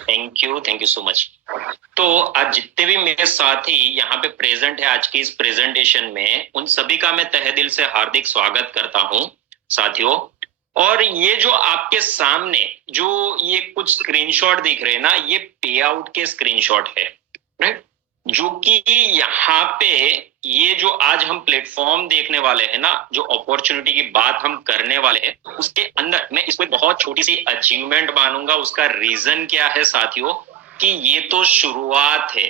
Thank you so much. तो आज जितने भी मेरे साथी यहाँ पे प्रेजेंट है आज की इस प्रेजेंटेशन में, उन सभी का मैं तहे दिल से हार्दिक स्वागत करता हूँ साथियों। और ये जो आपके सामने जो ये कुछ स्क्रीनशॉट दिख रहे हैं ना, ये पे आउट के स्क्रीनशॉट है, राइट? जो कि यहाँ पे ये जो आज हम प्लेटफॉर्म देखने वाले हैं ना, जो अपॉर्चुनिटी की बात हम करने वाले हैं, उसके अंदर मैं इसको एक बहुत छोटी सी अचीवमेंट मानूंगा। उसका रीजन क्या है साथियों, कि ये तो शुरुआत है,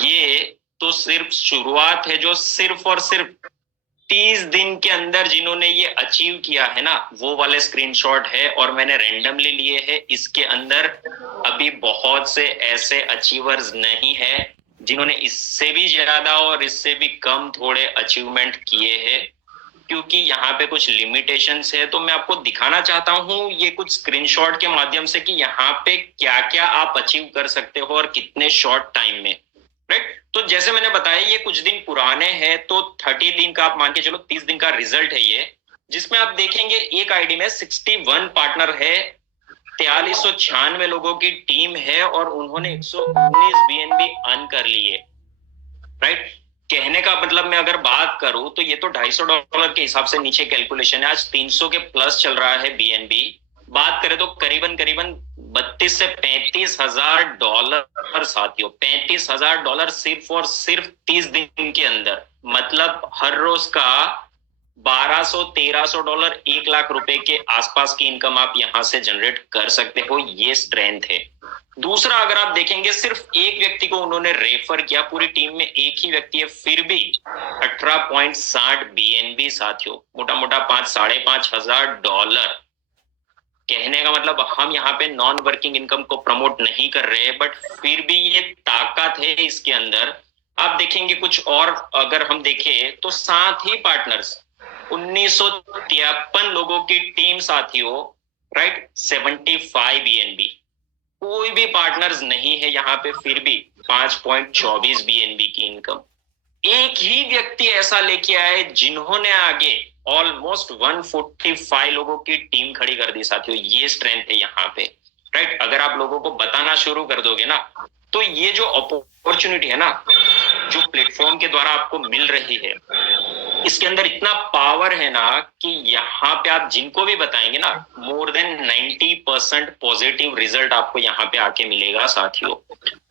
ये तो सिर्फ शुरुआत है। जो सिर्फ और सिर्फ 30 दिन के अंदर जिन्होंने ये अचीव किया है ना, वो वाले स्क्रीनशॉट है और मैंने रैंडमली लिए हैं। इसके अंदर अभी बहुत से ऐसे अचीवर्स नहीं है जिन्होंने इससे भी ज्यादा और इससे भी कम थोड़े अचीवमेंट किए हैं, क्योंकि यहाँ पे कुछ लिमिटेशंस है। तो मैं आपको दिखाना चाहता हूँ ये कुछ स्क्रीनशॉट के माध्यम से कि यहाँ पे क्या क्या आप अचीव कर सकते हो और कितने शॉर्ट टाइम में, राइट? तो जैसे मैंने बताया ये कुछ दिन पुराने हैं, तो 30 दिन का आप मान के चलो, 30 दिन का रिजल्ट है ये, जिसमें आप देखेंगे एक आईडी में 61 पार्टनर है, 4396 लोगों की टीम है और उन्होंने 119 बीएनबी अर्न कर लिए, राइट? कहने का मतलब मैं अगर बात करूं तो ये तो $250 के हिसाब से नीचे कैलकुलेशन है। आज 300 के प्लस चल रहा है बीएनबी। बात करें तो करीबन करीबन 32 से 35 हजार डॉलर साथियों, $35,000 सिर्फ और सिर्फ 30 दिन के अंदर। मतलब हर रोज का 1200-1300 डॉलर, 1 लाख रुपए के आसपास की इनकम आप यहां से जनरेट कर सकते हो। ये स्ट्रेंथ है। दूसरा, अगर आप देखेंगे सिर्फ एक व्यक्ति को उन्होंने रेफर किया, पूरी टीम में एक ही व्यक्ति है, फिर भी 18.60 बीएनबी साथियों, मोटा मोटा 5-5.5 हजार डॉलर। कहने का मतलब हम यहाँ पे नॉन वर्किंग इनकम को प्रमोट नहीं कर रहे, बट फिर भी ये ताकत है इसके अंदर। आप देखेंगे कुछ और, अगर हम देखें तो साथ ही पार्टनर्स 1953 लोगों की टीम साथियों, राइट? 75 बीएनबी। कोई भी पार्टनर्स नहीं है यहाँ पे, फिर भी 5.24 बीएनबी की इनकम। एक ही व्यक्ति ऐसा लेके आए जिन्होंने आगे ऑलमोस्ट 145 लोगों की टीम खड़ी कर दी साथियों। ये स्ट्रेंथ है यहाँ पे, राइट? अगर आप लोगों को बताना शुरू कर दोगे ना, तो ये जो अपॉर्चुनिटी है ना, जो प्लेटफॉर्म के द्वारा आपको मिल रही है, इसके अंदर इतना पावर है ना कि यहाँ पे आप जिनको भी बताएंगे ना, मोर देन 90% पॉजिटिव रिजल्ट आपको यहाँ पे आके मिलेगा साथियों,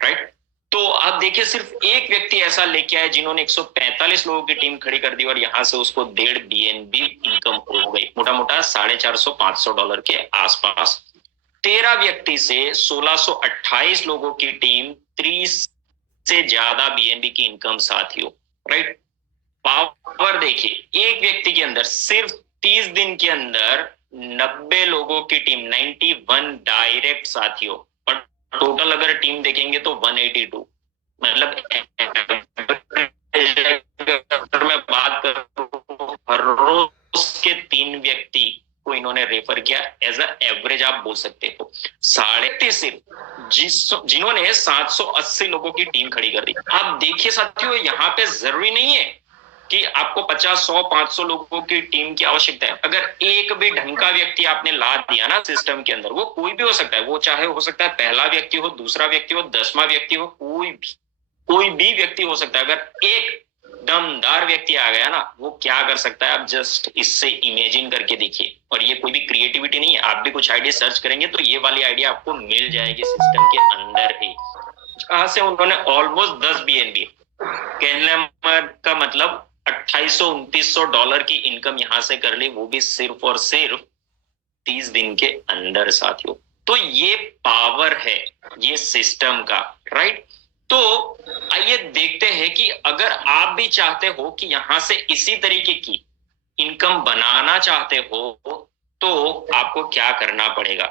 राइट? तो आप देखिए सिर्फ एक व्यक्ति ऐसा लेके आए जिन्होंने 145 लोगों की टीम खड़ी कर दी और यहाँ से उसको 1.5 बीएनबी इनकम हो गई, मोटा मोटा 450-500 डॉलर के आसपास। 13 व्यक्ति से 1628 लोगों की टीम, 30 से ज्यादा बीएनबी की इनकम साथियों, राइट? पावर देखिए, एक व्यक्ति के अंदर सिर्फ 30 दिन के अंदर 90 लोगों की टीम, 91 डायरेक्ट साथियों। और टोटल अगर टीम देखेंगे तो 182। मतलब अगर मैं बात करूं, हर रोज के 3 व्यक्ति को इन्होंने रेफर किया, एज अ एवरेज आप बोल सकते हो। 3.5 सिर्फ जिन्होंने 780 लोगों की टीम खड़ी कर दी। आप देखिए साथियों, यहाँ पे जरूरी नहीं है कि आपको 50, 100, 500 लोगों की टीम की आवश्यकता है। अगर एक भी ढंग का व्यक्ति आपने ला दिया ना सिस्टम के अंदर, वो कोई भी हो सकता है, वो चाहे हो सकता है पहला व्यक्ति हो, दूसरा व्यक्ति हो, 10वां व्यक्ति हो, कोई भी व्यक्ति हो सकता है। अगर एक दमदार व्यक्ति आ गया ना, वो क्या कर सकता है आप जस्ट इससे इमेजिन करके देखिए। और ये कोई भी क्रिएटिविटी नहीं है, आप भी कुछ आइडिया सर्च करेंगे तो ये वाली आइडिया आपको मिल जाएगी सिस्टम के अंदर ही। कहां से उन्होंने ऑलमोस्ट 10 बीएनबी, कहने का मतलब 2800-2900 डॉलर की इनकम यहां से कर ली, वो भी सिर्फ और सिर्फ 30 दिन के अंदर साथियों। तो ये पावर है ये सिस्टम का, राइट? तो आइए देखते हैं कि अगर आप भी चाहते हो कि यहां से इसी तरीके की इनकम बनाना चाहते हो तो आपको क्या करना पड़ेगा।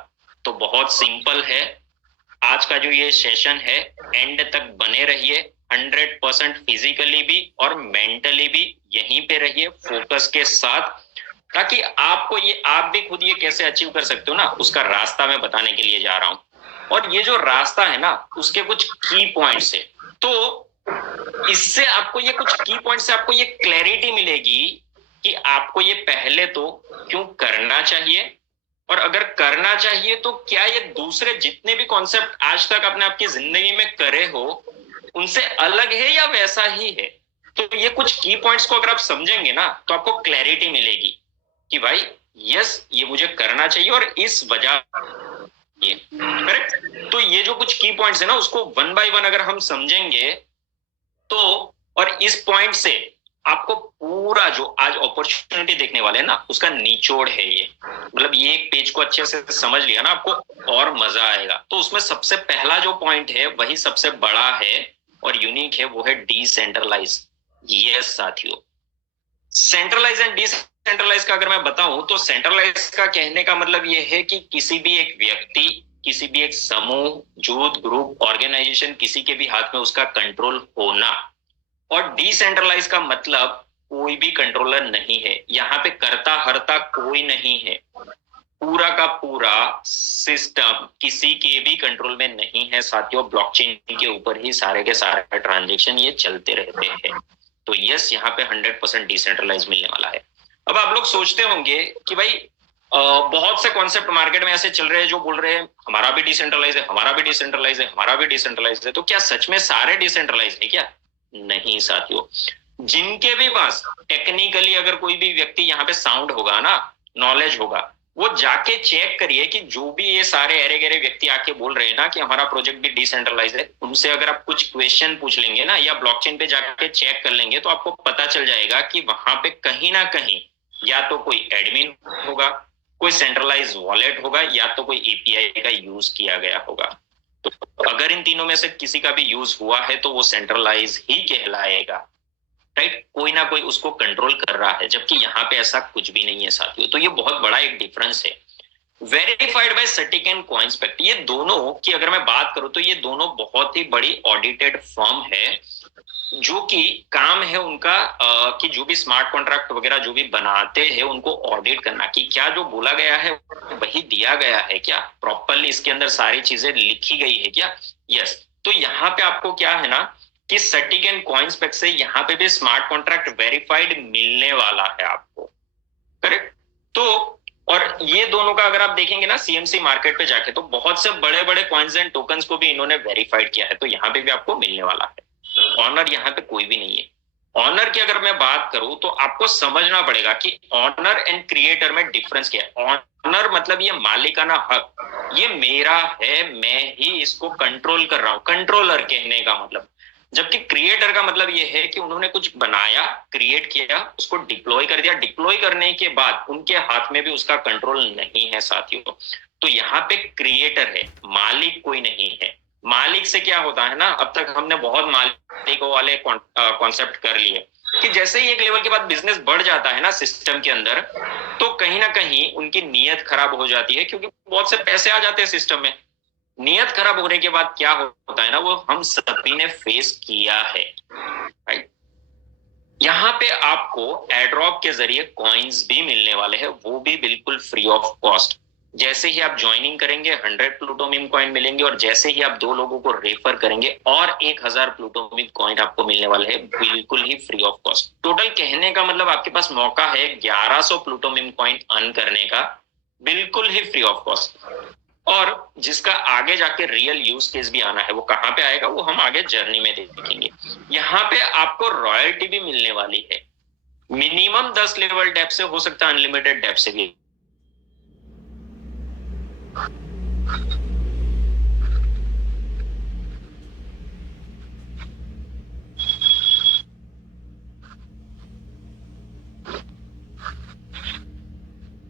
तो बहुत सिंपल है। आज का जो ये सेशन है, एंड तक बने रहिए। 100% फिजिकली भी और मेंटली भी यहीं पे रहिए फोकस के साथ, ताकि आपको ये, आप भी खुद ये कैसे अचीव कर सकते हो ना, उसका रास्ता मैं बताने के लिए जा रहा हूं। और ये जो रास्ता है ना, उसके कुछ की पॉइंट्स है। तो इससे आपको ये कुछ की पॉइंट्स से आपको ये क्लैरिटी मिलेगी कि आपको ये पहले तो क्यों करना चाहिए, और अगर करना चाहिए तो क्या ये दूसरे जितने भी कॉन्सेप्ट आज तक आपने आपकी जिंदगी में करे हो उनसे अलग है या वैसा ही है? तो ये कुछ की पॉइंट्स को अगर आप समझेंगे ना तो आपको क्लैरिटी मिलेगी कि भाई यस ये मुझे करना चाहिए और इस वजह ये करेक्ट। तो ये जो कुछ की पॉइंट्स है ना उसको वन बाय वन अगर हम समझेंगे तो, और इस पॉइंट से आपको पूरा जो आज अपॉर्चुनिटी देखने वाले हैं ना उसका निचोड़ है ये। मतलब ये एक पेज को अच्छे से समझ लिया ना आपको और मजा आएगा। तो उसमें सबसे पहला जो पॉइंट है वही सबसे बड़ा है और यूनिक है, वो है डिसेंट्रलाइज। यस साथियों, सेंट्रलाइज एंड डिसेंट्रलाइज का अगर मैं बताऊं तो सेंट्रलाइज का कहने का मतलब ये है कि किसी भी एक व्यक्ति, किसी भी एक समूह, जुट, ग्रुप, ऑर्गेनाइजेशन, किसी के भी हाथ में उसका कंट्रोल होना। और डिसेंट्रलाइज का मतलब कोई भी कंट्रोलर नहीं है, यहाँ पे करता हरता कोई नहीं है, पूरा का पूरा सिस्टम किसी के भी कंट्रोल में नहीं है साथियों। ब्लॉकचेन के ऊपर ही सारे के सारे ट्रांजेक्शन ये चलते रहते हैं। तो यस, यहाँ पे 100% डिसेंट्रलाइज मिलने वाला है। अब आप लोग सोचते होंगे कि भाई बहुत से कॉन्सेप्ट मार्केट में ऐसे चल रहे हैं जो बोल रहे हैं हमारा भी डिसेंट्रलाइज है, हमारा भी डिसेंट्रलाइज है, हमारा भी डिसेंट्रलाइज है। तो क्या सच में सारे डिसेंट्रलाइज है क्या? नहीं साथियों। जिनके भी पास टेक्निकली अगर कोई भी व्यक्ति यहाँ पे साउंड होगा ना, नॉलेज होगा, वो जाके चेक करिए कि जो भी ये सारे अरे गहरे व्यक्ति आके बोल रहे हैं ना कि हमारा प्रोजेक्ट भी डिसेंट्रलाइज है, उनसे अगर आप कुछ क्वेश्चन पूछ लेंगे ना या ब्लॉकचेन पे जाके चेक कर लेंगे तो आपको पता चल जाएगा कि वहां पे कहीं ना कहीं या तो कोई एडमिन होगा, कोई सेंट्रलाइज वॉलेट होगा, या तो कोई एपीआई का यूज किया गया होगा। तो अगर इन तीनों में से किसी का भी यूज हुआ है तो वो सेंट्रलाइज ही कहलाएगा, राइट। कोई ना कोई उसको कंट्रोल कर रहा है, जबकि यहाँ पे ऐसा कुछ भी नहीं है साथियों। तो ये बहुत बड़ा एक डिफरेंस है। वेरीफाइड बाय सटिक एंड कॉइंस्पेक्ट, ये दोनों की अगर मैं बात करूं तो ये दोनों बहुत ही बड़ी ऑडिटेड फर्म है जो कि काम है उनका कि जो भी स्मार्ट कॉन्ट्रैक्ट वगैरह जो भी बनाते हैं उनको ऑडिट करना कि क्या जो बोला गया है वही दिया गया है, क्या प्रॉपरली इसके अंदर सारी चीजें लिखी गई है क्या। यस। तो यहाँ पे आपको क्या है ना कि सटिक एंड कॉइंस्पेक्ट से यहाँ पे भी स्मार्ट कॉन्ट्रैक्ट वेरीफाइड मिलने वाला है आपको, करेक्ट। तो और ये दोनों का अगर आप देखेंगे ना सीएमसी मार्केट पे जाके तो बहुत से बड़े बड़े कॉइन्स एंड टोकन्स को भी इन्होंने वेरीफाइड किया है, तो यहाँ पे भी आपको मिलने वाला है। ऑनर यहाँ पे कोई भी नहीं है। ऑनर की अगर मैं बात करूं तो आपको समझना पड़ेगा कि ऑनर एंड क्रिएटर में डिफरेंस क्या है। ऑनर मतलब ये मालिकाना हक, ये मेरा है, मैं ही इसको कंट्रोल कर रहा हूं, कंट्रोलर कहने का मतलब। जबकि क्रिएटर का मतलब ये है कि उन्होंने कुछ बनाया, क्रिएट किया, उसको डिप्लॉय कर दिया, डिप्लॉय करने के बाद उनके हाथ में भी उसका कंट्रोल नहीं है साथियों। तो यहाँ पे क्रिएटर है, मालिक कोई नहीं है। मालिक से क्या होता है ना, अब तक हमने बहुत मालिकों वाले कॉन्सेप्ट कर लिए कि जैसे ही एक लेवल के बाद बिजनेस बढ़ जाता है ना सिस्टम के अंदर, तो कहीं ना कहीं उनकी नीयत खराब हो जाती है क्योंकि बहुत से पैसे आ जाते हैं सिस्टम में। नीयत खराब होने के बाद क्या होता है ना, वो हम सभी ने फेस किया है, राइट। यहाँ पे आपको एड्रॉप के जरिए कॉइन्स भी मिलने वाले हैं, वो भी बिल्कुल फ्री ऑफ कॉस्ट। जैसे ही आप ज्वाइनिंग करेंगे 100 प्लूटोनियम कॉइन मिलेंगे और जैसे ही आप 2 लोगों को रेफर करेंगे और 1000 प्लूटोनियम कॉइन आपको मिलने वाले हैं बिल्कुल ही फ्री ऑफ कॉस्ट। टोटल कहने का मतलब आपके पास मौका है 1100 प्लूटोनियम कॉइन अर्न करने का, बिल्कुल ही फ्री ऑफ कॉस्ट। और जिसका आगे जाके रियल यूज केस भी आना है वो कहाँ पे आएगा, वो हम आगे जर्नी में देखेंगे। यहाँ पे आपको रॉयल्टी भी मिलने वाली है, मिनिमम 10 लेवल डेप से, हो सकता है अनलिमिटेड डेप से भी।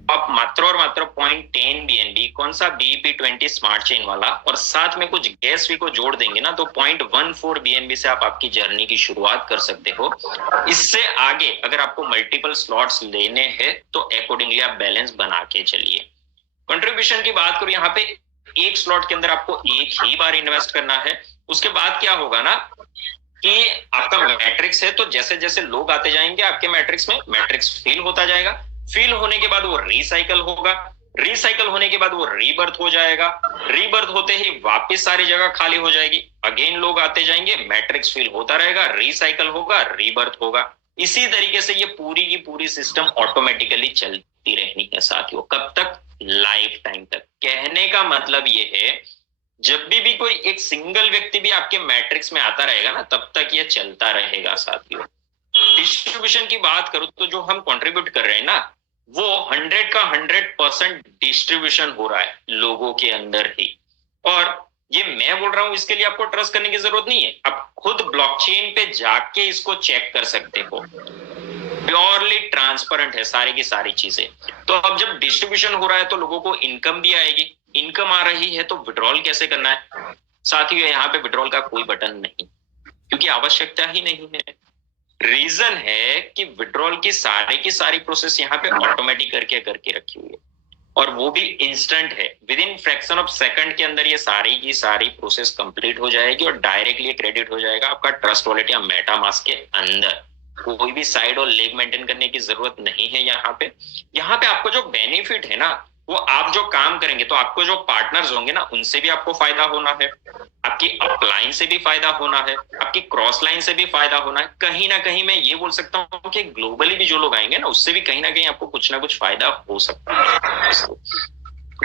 आप मात्र और मात्र 0.10 BNB, कौन सा BEP20 स्मार्ट चेन वाला, और साथ में कुछ गैस फी को जोड़ देंगे ना तो 0.14 BNB से आप आपकी जर्नी की शुरुआत कर सकते हो। इससे आगे अगर आपको मल्टीपल स्लॉट्स लेने हैं तो अकॉर्डिंगली आप बैलेंस बना के चलिए। कंट्रीब्यूशन की बात करूं, यहाँ पे एक स्लॉट के अंदर आपको एक ही बार इन्वेस्ट करना है। उसके बाद क्या होगा ना कि आपका मैट्रिक्स है, तो जैसे जैसे लोग आते जाएंगे आपके मैट्रिक्स में, मैट्रिक्स फिल होता जाएगा, फिल होने के बाद वो रिसाइकल होगा, रिसाइकल होने के बाद वो रीबर्थ हो जाएगा, रीबर्थ होते ही वापस सारी जगह खाली हो जाएगी, अगेन लोग आते जाएंगे, मैट्रिक्स फिल होता रहेगा, रिसाइकल होगा, रीबर्थ होगा। इसी तरीके से ये पूरी की पूरी सिस्टम ऑटोमेटिकली चलती रहनी है साथियों। कब तक? लाइफ टाइम तक। कहने का मतलब ये है, जब भी कोई एक सिंगल व्यक्ति भी आपके मैट्रिक्स में आता रहेगा ना, तब तक ये चलता रहेगा साथियों। डिस्ट्रीब्यूशन की बात करूं तो जो हम कंट्रीब्यूट कर रहे हैं ना, वो 100 का 100% डिस्ट्रीब्यूशन हो रहा है लोगों के अंदर ही। और ये मैं बोल रहा हूं, इसके लिए आपको ट्रस्ट करने की जरूरत नहीं है, आप खुद ब्लॉकचेन पे जाके इसको चेक कर सकते हो। प्योरली ट्रांसपेरेंट है सारी की सारी चीजें। तो अब जब डिस्ट्रीब्यूशन हो रहा है तो लोगों को इनकम भी आएगी, इनकम आ रही है तो विड्रॉल कैसे करना है साथियों? यहाँ पे विड्रॉल का कोई बटन नहीं, क्योंकि आवश्यकता ही नहीं है। रीजन है कि विड्रॉल की सारी प्रोसेस यहाँ पे ऑटोमेटिक करके रखी हुई है, और वो भी इंस्टेंट है। With in fraction of second के अंदर ये सारी की सारी प्रोसेस कंप्लीट हो जाएगी और डायरेक्टली क्रेडिट हो जाएगा आपका ट्रस्ट वॉलेट या मेटामास्क के अंदर। कोई भी साइड और लेग मेंटेन करने की जरूरत नहीं है। यहाँ पे आपको जो बेनिफिट है ना, वो आप जो काम करेंगे तो आपको जो पार्टनर्स होंगे ना, उनसे भी आपको फायदा होना है, आपकी अपलाइन से भी फायदा होना है, आपकी क्रॉस लाइन से भी फायदा होना है। कहीं ना कहीं मैं ये बोल सकता हूँ कि ग्लोबली भी जो लोग आएंगे ना, उससे भी कहीं ना कहीं आपको कुछ ना कुछ फायदा हो सकता है,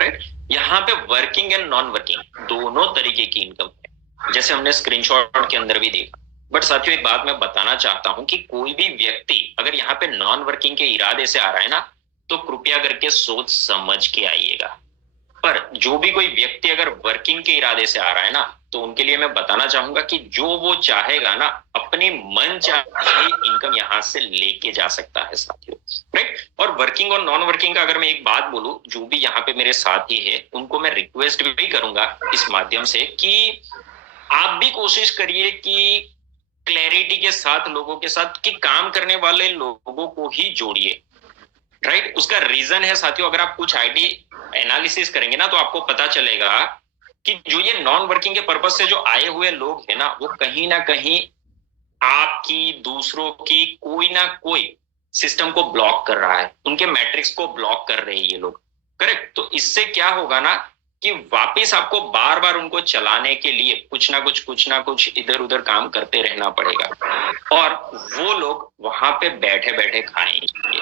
राइट। यहाँ पे वर्किंग एंड नॉन वर्किंग दोनों तरीके की इनकम है, जैसे हमने स्क्रीनशॉट के अंदर भी देखा। बट साथियों, एक बात मैं बताना चाहता हूं कि कोई भी व्यक्ति अगर यहाँ पे नॉन वर्किंग के इरादे से आ रहा है ना, तो कृपया करके सोच समझ के आइएगा। पर जो भी कोई व्यक्ति अगर वर्किंग के इरादे से आ रहा है ना, तो उनके लिए मैं बताना चाहूंगा कि जो वो चाहेगा ना, अपनी मन चाहे इनकम यहाँ से लेके जा सकता है साथियों, राइट। और वर्किंग और नॉन वर्किंग का अगर मैं एक बात बोलूं, जो भी यहाँ पे मेरे साथी है उनको मैं रिक्वेस्ट भी करूंगा इस माध्यम से कि आप भी कोशिश करिए कि क्लैरिटी के साथ लोगों के साथ कि काम करने वाले लोगों को ही जोड़िए, राइट। उसका रीजन है साथियों, अगर आप कुछ आईडी एनालिसिस करेंगे ना, तो आपको पता चलेगा कि जो ये नॉन वर्किंग के पर्पज से जो आए हुए लोग हैं ना, वो कहीं ना कहीं आपकी, दूसरों की कोई ना कोई सिस्टम को ब्लॉक कर रहा है, उनके मैट्रिक्स को ब्लॉक कर रहे हैं ये लोग, करेक्ट। तो इससे क्या होगा ना कि वापिस आपको बार बार उनको चलाने के लिए कुछ ना कुछ इधर उधर काम करते रहना पड़ेगा, और वो लोग वहां पे बैठे बैठे खाएंगे।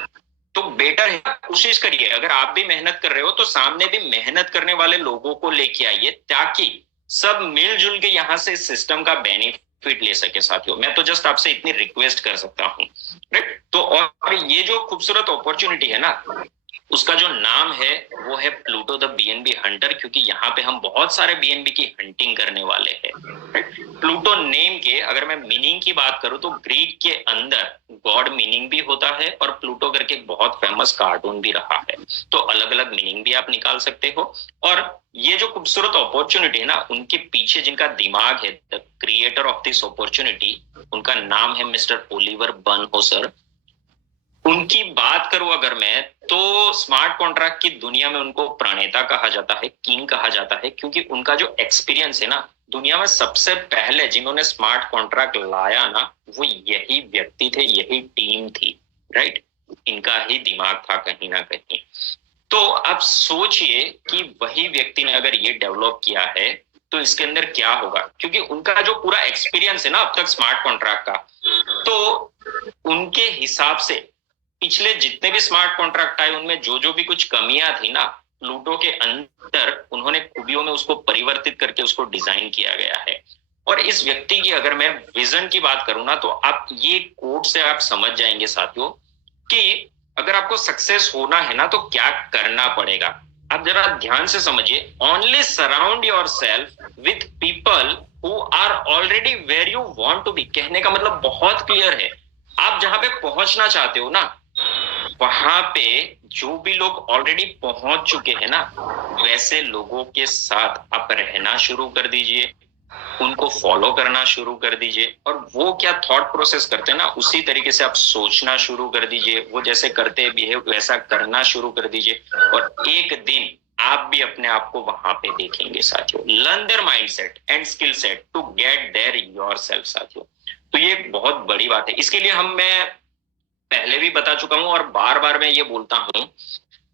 तो बेटर है, कोशिश करिए, अगर आप भी मेहनत कर रहे हो तो सामने भी मेहनत करने वाले लोगों को लेके आइए, ताकि सब मिलजुल के यहाँ से सिस्टम का बेनिफिट ले सके साथियों। मैं तो जस्ट आपसे इतनी रिक्वेस्ट कर सकता हूँ, राइट। तो और ये जो खूबसूरत अपॉर्चुनिटी है ना, उसका जो नाम है वो है प्लूटो द बीएनबी हंटर, क्योंकि यहाँ पे हम बहुत सारे बीएनबी की हंटिंग करने वाले हैं। प्लूटो नेम के अगर मैं मीनिंग की बात करूं तो ग्रीक के अंदर गॉड मीनिंग भी होता है, और प्लूटो करके एक बहुत फेमस कार्टून भी रहा है, तो अलग अलग मीनिंग भी आप निकाल सकते हो। और ये जो खूबसूरत अपॉर्चुनिटी है ना, उनके पीछे जिनका दिमाग है, the creator of this opportunity, उनका नाम है मिस्टर ओलिवर बर्नहोसर। उनकी बात करूं अगर मैं, तो स्मार्ट कॉन्ट्रैक्ट की दुनिया में उनको प्रणेता कहा जाता है, किंग कहा जाता है, क्योंकि उनका जो एक्सपीरियंस है ना, दुनिया में सबसे पहले जिन्होंने स्मार्ट कॉन्ट्रैक्ट लाया ना, वो यही व्यक्ति थे, यही टीम थी, राइट। इनका ही दिमाग था कहीं ना कहीं। तो आप सोचिए कि वही व्यक्ति ने अगर ये डेवलप किया है तो इसके अंदर क्या होगा, क्योंकि उनका जो पूरा एक्सपीरियंस है ना अब तक स्मार्ट कॉन्ट्रैक्ट का, तो उनके हिसाब से पिछले जितने भी स्मार्ट कॉन्ट्रैक्ट आए उनमें जो भी कुछ कमियां थी ना, प्लूटो के अंदर उन्होंने खूबियों में उसको परिवर्तित करके उसको डिजाइन किया गया है। और इस व्यक्ति की अगर मैं विजन की बात करूं ना, तो आप ये कोट से आप समझ जाएंगे साथियों कि अगर आपको सक्सेस होना है ना, तो क्या करना पड़ेगा। आप जरा ध्यान से समझिए, only surround yourself with people who are already where you want to be. कहने का मतलब बहुत क्लियर है, आप जहां पे पहुंचना चाहते हो ना, वहां पे जो भी लोग ऑलरेडी पहुंच चुके हैं ना, वैसे लोगों के साथ आप रहना शुरू कर दीजिए, उनको फॉलो करना शुरू कर दीजिए, और वो क्या थॉट प्रोसेस करते हैं ना, उसी तरीके से आप सोचना शुरू कर दीजिए, वो जैसे करते बिहेव वैसा करना शुरू कर दीजिए, और एक दिन आप भी अपने आप को वहां पे देखेंगे साथियों। Learn their mindset and skill set to get there yourself साथियों। तो ये बहुत बड़ी बात है, इसके लिए मैं पहले भी बता चुका हूं और बार बार मैं ये बोलता हूं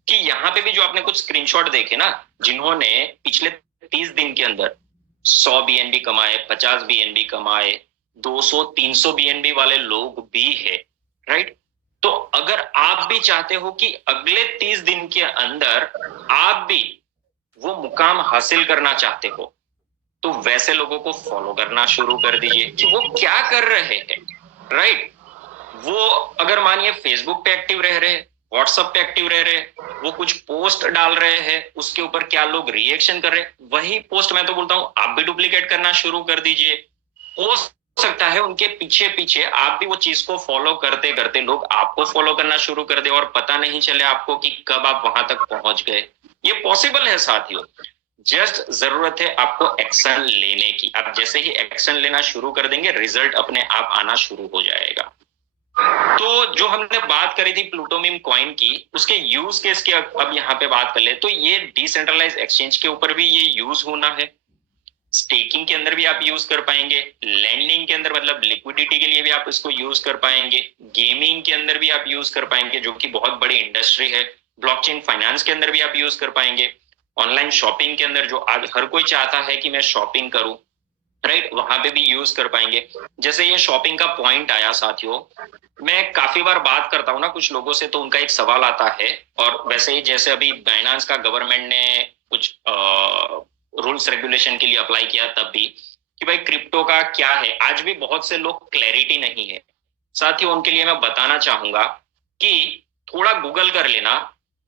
कि यहाँ पे भी जो आपने कुछ स्क्रीनशॉट देखे ना, जिन्होंने पिछले 30 दिन के अंदर 100 बीएनबी कमाए, 50 बीएनबी कमाए, 200 300 बीएनबी वाले लोग भी है, राइट। तो अगर आप भी चाहते हो कि अगले 30 दिन के अंदर आप भी वो मुकाम हासिल करना चाहते हो, तो वैसे लोगों को फॉलो करना शुरू कर दीजिए कि वो क्या कर रहे हैं, राइट। वो अगर मानिए फेसबुक पे एक्टिव रह रहे, व्हाट्सएप पे एक्टिव रह रहे, वो कुछ पोस्ट डाल रहे हैं, उसके ऊपर क्या लोग रिएक्शन कर रहे, वही पोस्ट मैं तो बोलता हूं आप भी डुप्लीकेट करना शुरू कर दीजिए। हो सकता है उनके पीछे पीछे आप भी वो चीज को फॉलो करते करते लोग आपको फॉलो करना शुरू कर दे और पता नहीं चले आपको कि कब आप वहां तक पहुंच गए। ये पॉसिबल है साथियों। जस्ट जरूरत है आपको एक्शन लेने की। आप जैसे ही एक्शन लेना शुरू कर देंगे रिजल्ट अपने आप आना शुरू हो जाएगा। तो जो हमने बात करी थी प्लूटोमियम कॉइन की, उसके यूज केस की अब यहाँ पे बात कर ले तो ये डिसेंट्रलाइज एक्सचेंज के ऊपर भी ये यूज होना है, स्टेकिंग के अंदर भी आप यूज कर पाएंगे, लैंडिंग के अंदर मतलब लिक्विडिटी के लिए भी आप इसको यूज कर पाएंगे, गेमिंग के अंदर भी आप यूज कर पाएंगे जो कि बहुत बड़ी इंडस्ट्री है, ब्लॉकचेन फाइनेंस के अंदर भी आप यूज कर पाएंगे, ऑनलाइन शॉपिंग के अंदर जो आज हर कोई चाहता है कि मैं शॉपिंग करूं, राइट, वहां पे भी यूज कर पाएंगे। जैसे ये शॉपिंग का पॉइंट आया साथियों, मैं काफी बार बात करता हूँ ना कुछ लोगों से, तो उनका एक सवाल आता है, और वैसे ही जैसे अभी बाइनेंस का गवर्नमेंट ने कुछ रूल्स रेगुलेशन के लिए अप्लाई किया तब भी कि भाई क्रिप्टो का क्या है, आज भी बहुत से लोग क्लैरिटी नहीं है साथियों। उनके लिए मैं बताना चाहूंगा कि थोड़ा गूगल कर लेना,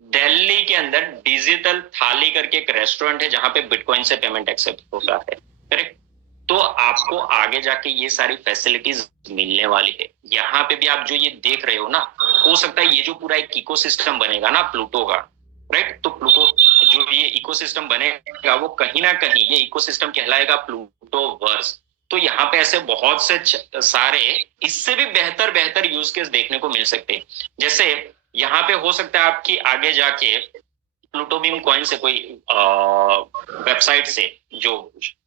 दिल्ली के अंदर डिजिटल थाली करके एक रेस्टोरेंट है जहां पे बिटकॉइन से पेमेंट एक्सेप्ट होता है, करेक्ट। तो आपको आगे जाके ये सारी फैसिलिटीज मिलने वाली है। यहाँ पे भी आप जो ये देख रहे हो ना, हो सकता है ये जो पूरा एक इकोसिस्टम बनेगा ना प्लूटो का, राइट, तो प्लूटो जो ये इकोसिस्टम बनेगा वो कहीं ना कहीं ये इकोसिस्टम कहलाएगा प्लूटो वर्स। तो यहाँ पे ऐसे बहुत से सारे इससे भी बेहतर बेहतर यूज केस देखने को मिल सकते हैं। जैसे यहाँ पे हो सकता है आपकी आगे जाके प्लूटोमियम कॉइन से कोई वेबसाइट से जो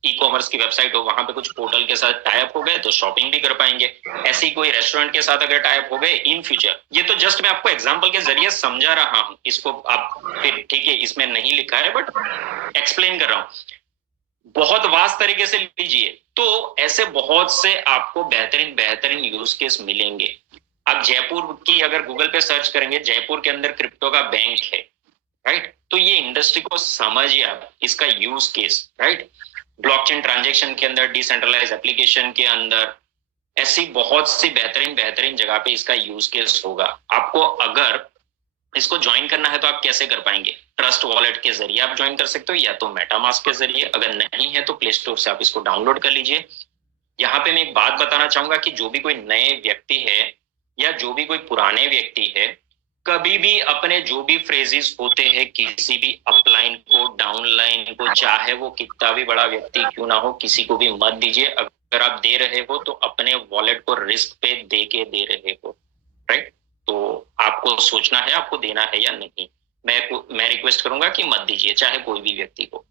ई कॉमर्स की वेबसाइट हो वहां पे कुछ पोर्टल के साथ टाइप हो गए तो शॉपिंग भी कर पाएंगे। ऐसे ही कोई रेस्टोरेंट के साथ अगर टाइप हो गए इन फ्यूचर, ये तो जस्ट मैं आपको एग्जांपल के जरिए समझा रहा हूं, इसको आप फिर ठीक है इसमें नहीं लिखा है बट एक्सप्लेन कर रहा हूं, बहुत वास्ट तरीके से लीजिए। तो ऐसे बहुत से आपको बेहतरीन बेहतरीन यूज केस मिलेंगे। आप जयपुर की अगर गूगल पे सर्च करेंगे, जयपुर के अंदर क्रिप्टो का बैंक है, राइट, तो ये इंडस्ट्री को समझिए आप, इसका use case, right, blockchain transaction के अंदर, डिसेंट्रलाइज एप्लीकेशन के अंदर, ऐसी बहुत सी बेहतरीन बेहतरीन जगह पे इसका यूज केस होगा। आपको अगर इसको ज्वाइन करना है तो आप कैसे कर पाएंगे? ट्रस्ट वॉलेट के जरिए आप ज्वाइन कर सकते हो या तो मेटामास्क के जरिए, अगर नहीं है तो प्ले स्टोर से आप इसको डाउनलोड कर लीजिए। यहाँ पे मैं एक बात बताना चाहूंगा कि जो भी कोई नए व्यक्ति है या जो भी कोई पुराने व्यक्ति है, कभी भी अपने जो भी फ्रेजेस होते हैं किसी भी अपलाइन को डाउनलाइन को, चाहे वो कितना भी बड़ा व्यक्ति क्यों ना हो, किसी को भी मत दीजिए। अगर आप दे रहे हो तो अपने वॉलेट को रिस्क पे दे के दे रहे हो, राइट। तो आपको सोचना है आपको देना है या नहीं। मैं रिक्वेस्ट करूंगा कि मत दीजिए चाहे कोई भी व्यक्ति को।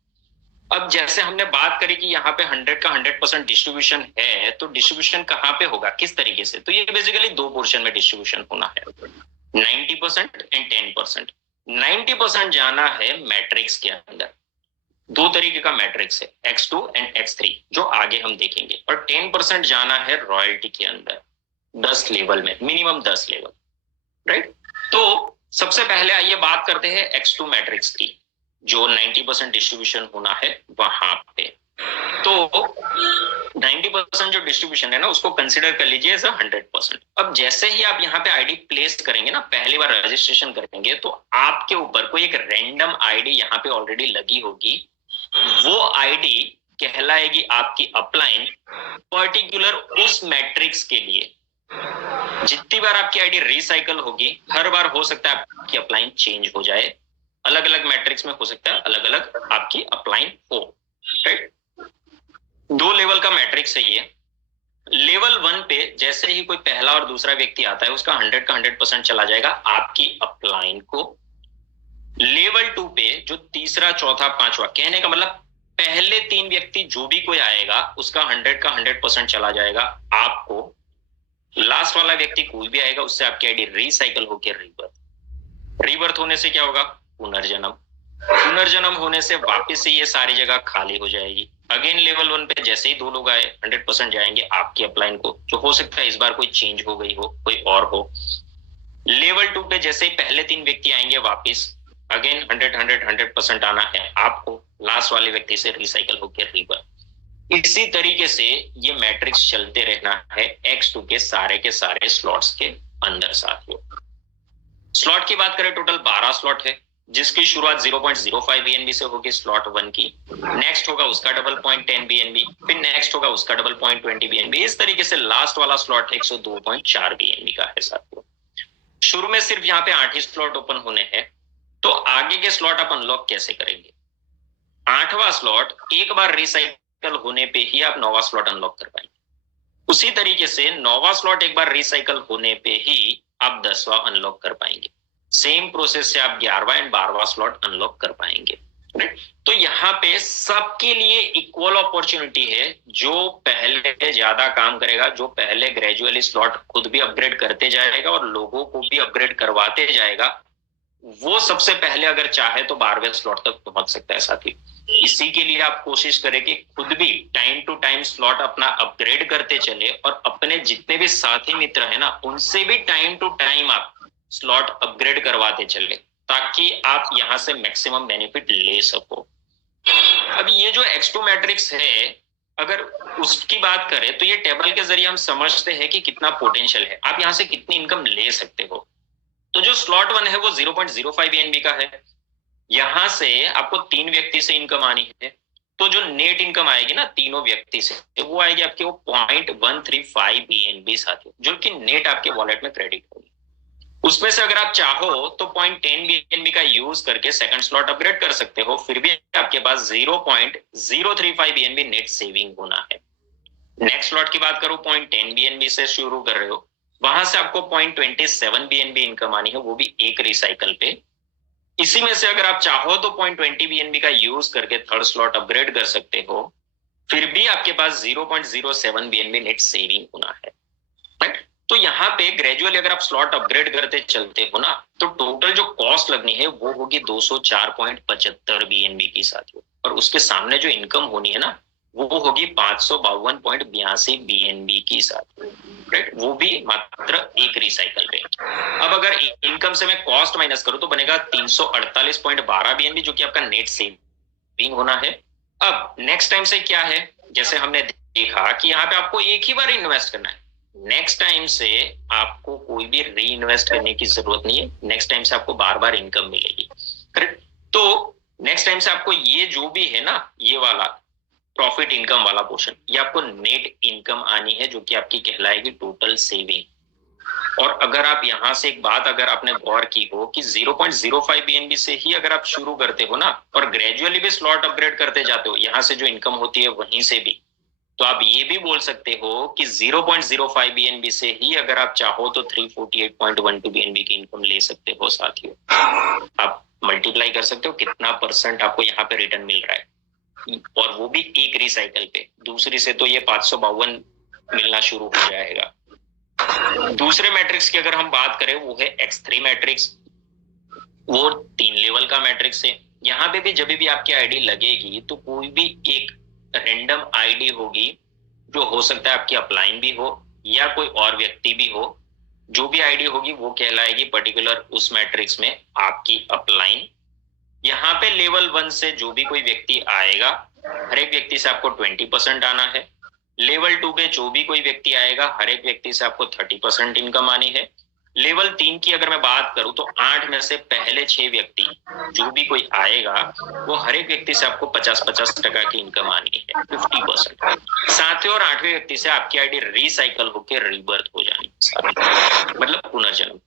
अब जैसे हमने बात करी कि यहाँ पे 100 का 100% डिस्ट्रीब्यूशन है, तो डिस्ट्रीब्यूशन कहाँ पे होगा, किस तरीके से? तो ये बेसिकली दो पोर्शन में डिस्ट्रीब्यूशन होना है, 90% एंड 10%। 90% जाना है मैट्रिक्स के अंदर, दो तरीके का मैट्रिक्स है, X2 एंड X3 जो आगे हम देखेंगे, और 10% जाना है रॉयल्टी के अंदर 10 लेवल में, मिनिमम 10 लेवल, राइट। तो सबसे पहले आइए बात करते हैं X2 मैट्रिक्स की, जो 90% डिस्ट्रीब्यूशन होना है वहां पे। तो 90% जो डिस्ट्रीब्यूशन है ना उसको कंसिडर कर लीजिए एज 100%। अब जैसे ही आप यहाँ पे आईडी प्लेस करेंगे ना, पहली बार रजिस्ट्रेशन करेंगे, तो आपके ऊपर कोई एक रैंडम आईडी यहाँ पे ऑलरेडी लगी होगी, वो आईडी कहलाएगी आपकी अपलाइन, पर्टिकुलर उस मैट्रिक्स के लिए। जितनी बार आपकी आईडी रिसाइकल होगी, हर बार हो सकता है आपकी अपलाइन चेंज हो जाए, अलग अलग मैट्रिक्स में हो सकता है अलग अलग आपकी अपलाइन हो, राइट। 2 लेवल का मैट्रिक्स है ये। लेवल 1 पे जैसे ही कोई पहला और दूसरा व्यक्ति आता है उसका 100 का 100% चला जाएगा आपकी अपलाइन को। लेवल 2 पे जो तीसरा चौथा पांचवा, कहने का मतलब पहले 3 व्यक्ति जो भी कोई आएगा उसका 100 का 100% चला जाएगा आपको। लास्ट वाला व्यक्ति कोई भी आएगा उससे आपकी आईडी रिसाइकल होकर रीबर्थ होने से क्या होगा? पुनर्जन्म। पुनर्जन्म होने से वापस से ये सारी जगह खाली हो जाएगी। अगेन लेवल 1 पे जैसे ही 2 लोग आए 100% जाएंगे आपकी अपलाइन को, जो हो सकता है इस बार कोई चेंज हो गई हो, कोई और हो। लेवल 2 पे जैसे ही पहले 3 व्यक्ति आएंगे वापस अगेन 100% आना है आपको लास्ट वाले व्यक्ति से रिसाइकल होकर रिवर्स। इसी तरीके से ये मैट्रिक्स चलते रहना है X2 के सारे स्लॉट्स के अंदर। साथियों स्लॉट की बात करें टोटल 12 स्लॉट है, जिसकी शुरुआत 0.05 BNB से होगी स्लॉट 1 की। नेक्स्ट होगा उसका डबल 0.10 BNB, फिर नेक्स्ट होगा उसका डबल 0.20 BNB। इस तरीके से लास्ट वाला स्लॉट 102.4 BNB का है। साथियों शुरू में सिर्फ यहाँ पे 8 ही स्लॉट ओपन होने हैं, तो आगे के स्लॉट आप अनलॉक कैसे करेंगे? 8वां स्लॉट एक बार रिसाइकल होने पे ही आप 9वां स्लॉट अनलॉक कर पाएंगे। उसी तरीके से 9वां स्लॉट एक बार रिसाइकल होने पे ही आप 10वां अनलॉक कर पाएंगे। सेम प्रोसेस से आप 11वां एंड 12वां स्लॉट अनलॉक कर पाएंगे। तो यहाँ पे सबके लिए इक्वल अपॉर्चुनिटी है। जो पहले ज्यादा काम करेगा, जो पहले ग्रेजुअली स्लॉट खुद भी अपग्रेड करते जाएगा और लोगों को भी अपग्रेड करवाते जाएगा, वो सबसे पहले अगर चाहे तो 12वें स्लॉट तक पहुंच सकता है। साथी इसी के लिए आप कोशिश करें कि खुद भी टाइम टू टाइम स्लॉट अपना अपग्रेड करते चले और अपने जितने भी साथी मित्र है ना, उनसे भी टाइम टू टाइम आप स्लॉट अपग्रेड करवाते चले, ताकि आप यहां से मैक्सिमम बेनिफिट ले सको। अब ये जो X2 मैट्रिक्स है, अगर उसकी बात करें तो ये टेबल के जरिए हम समझते हैं कि कितना पोटेंशियल है, आप यहां से कितनी इनकम ले सकते हो। तो जो स्लॉट 1 है वो 0.05 BNB का है। यहां से आपको 3 व्यक्ति से इनकम आनी है, तो जो नेट इनकम आएगी ना तीनों व्यक्ति से, वो आएगी आपके वो 0.135 BNB साथियों, जो कि नेट आपके वॉलेट में क्रेडिट होगी। उसमें से अगर आप चाहो तो 0.10 BNB का यूज करके सेकंड स्लॉट अपग्रेड कर सकते हो, फिर भी आपके पास 0.035 BNB नेट सेविंग होना है। नेक्स्ट स्लॉट की बात करूं, 0.10 BNB से शुरू कर रहे हो, वहां से आपको 0.27 BNB इनकम आनी है, वो भी एक रिसाइकल पे। इसी में से अगर आप चाहो तो 0.20 BNB का यूज करके थर्ड स्लॉट अपग्रेड कर सकते हो, फिर भी आपके पास 0.07 BNB नेट सेविंग होना है। राइट? तो यहाँ पे ग्रेजुअली अगर आप स्लॉट अपग्रेड करते चलते हो ना, तो टोटल जो कॉस्ट लगनी है वो होगी 204.75 BNB की साथियों, और उसके सामने जो इनकम होनी है ना, वो होगी 552.82 BNB की साथियों। राइट? वो भी मात्र एक रिसाइकल पे। अब अगर इनकम से मैं कॉस्ट माइनस करूं तो बनेगा 348.12 BNB, जो कि आपका नेट सेविंग होना है। अब नेक्स्ट टाइम से क्या है, जैसे हमने देखा कि यहाँ पे आपको एक ही बार इन्वेस्ट करना है, नेक्स्ट टाइम से आपको कोई भी री इन्वेस्ट करने की जरूरत नहीं है। नेक्स्ट टाइम से आपको बार बार इनकम मिलेगी। करेक्ट? तो नेक्स्ट टाइम से आपको ये जो भी है ना, ये वाला प्रॉफिट इनकम वाला पोर्शन, ये आपको नेट इनकम आनी है, जो कि आपकी कहलाएगी टोटल सेविंग। और अगर आप यहां से एक बात अगर आपने गौर की हो कि 0.05 BNB से ही अगर आप शुरू करते हो ना, और ग्रेजुअली भी स्लॉट अपग्रेड करते जाते हो, यहां से जो इनकम होती है वहीं से भी, तो आप ये भी बोल सकते हो कि 0.05 BNB से ही अगर आप चाहो तो 348.12 BNB की इनकम ले सकते हो। साथियों आप मल्टीप्लाई कर सकते हो कितना परसेंट आपको यहाँ पे रिटर्न मिल रहा है, और वो भी एक रिसाइकल पे। दूसरी से तो ये 552 मिलना शुरू हो जाएगा। दूसरे मैट्रिक्स की अगर हम बात करें, वो है X3 मैट्रिक्स। वो 3 लेवल का मैट्रिक्स है। यहाँ पे भी जब भी आपकी आईडी लगेगी तो कोई भी एक रैंडम आईडी होगी, जो हो सकता है आपकी अपलाइन भी हो या कोई और व्यक्ति भी हो। जो भी आईडी होगी वो कहलाएगी पर्टिकुलर उस मैट्रिक्स में आपकी अपलाइन। यहाँ पे लेवल 1 से जो भी कोई व्यक्ति आएगा, हर एक व्यक्ति से आपको 20% आना है। लेवल 2 पे जो भी कोई व्यक्ति आएगा, हर एक व्यक्ति से आपको 30% इनकम आनी है। लेवल 3 की अगर मैं बात करूं तो 8 में से पहले 6 व्यक्ति जो भी कोई आएगा, वो हर एक व्यक्ति से आपको 50-50% की इनकम आनी है, 50%। 7वें और 8वें व्यक्ति से आपकी आईडी रिसाइकल होकर रीबर्थ हो जानी है, मतलब पुनर्जन्म।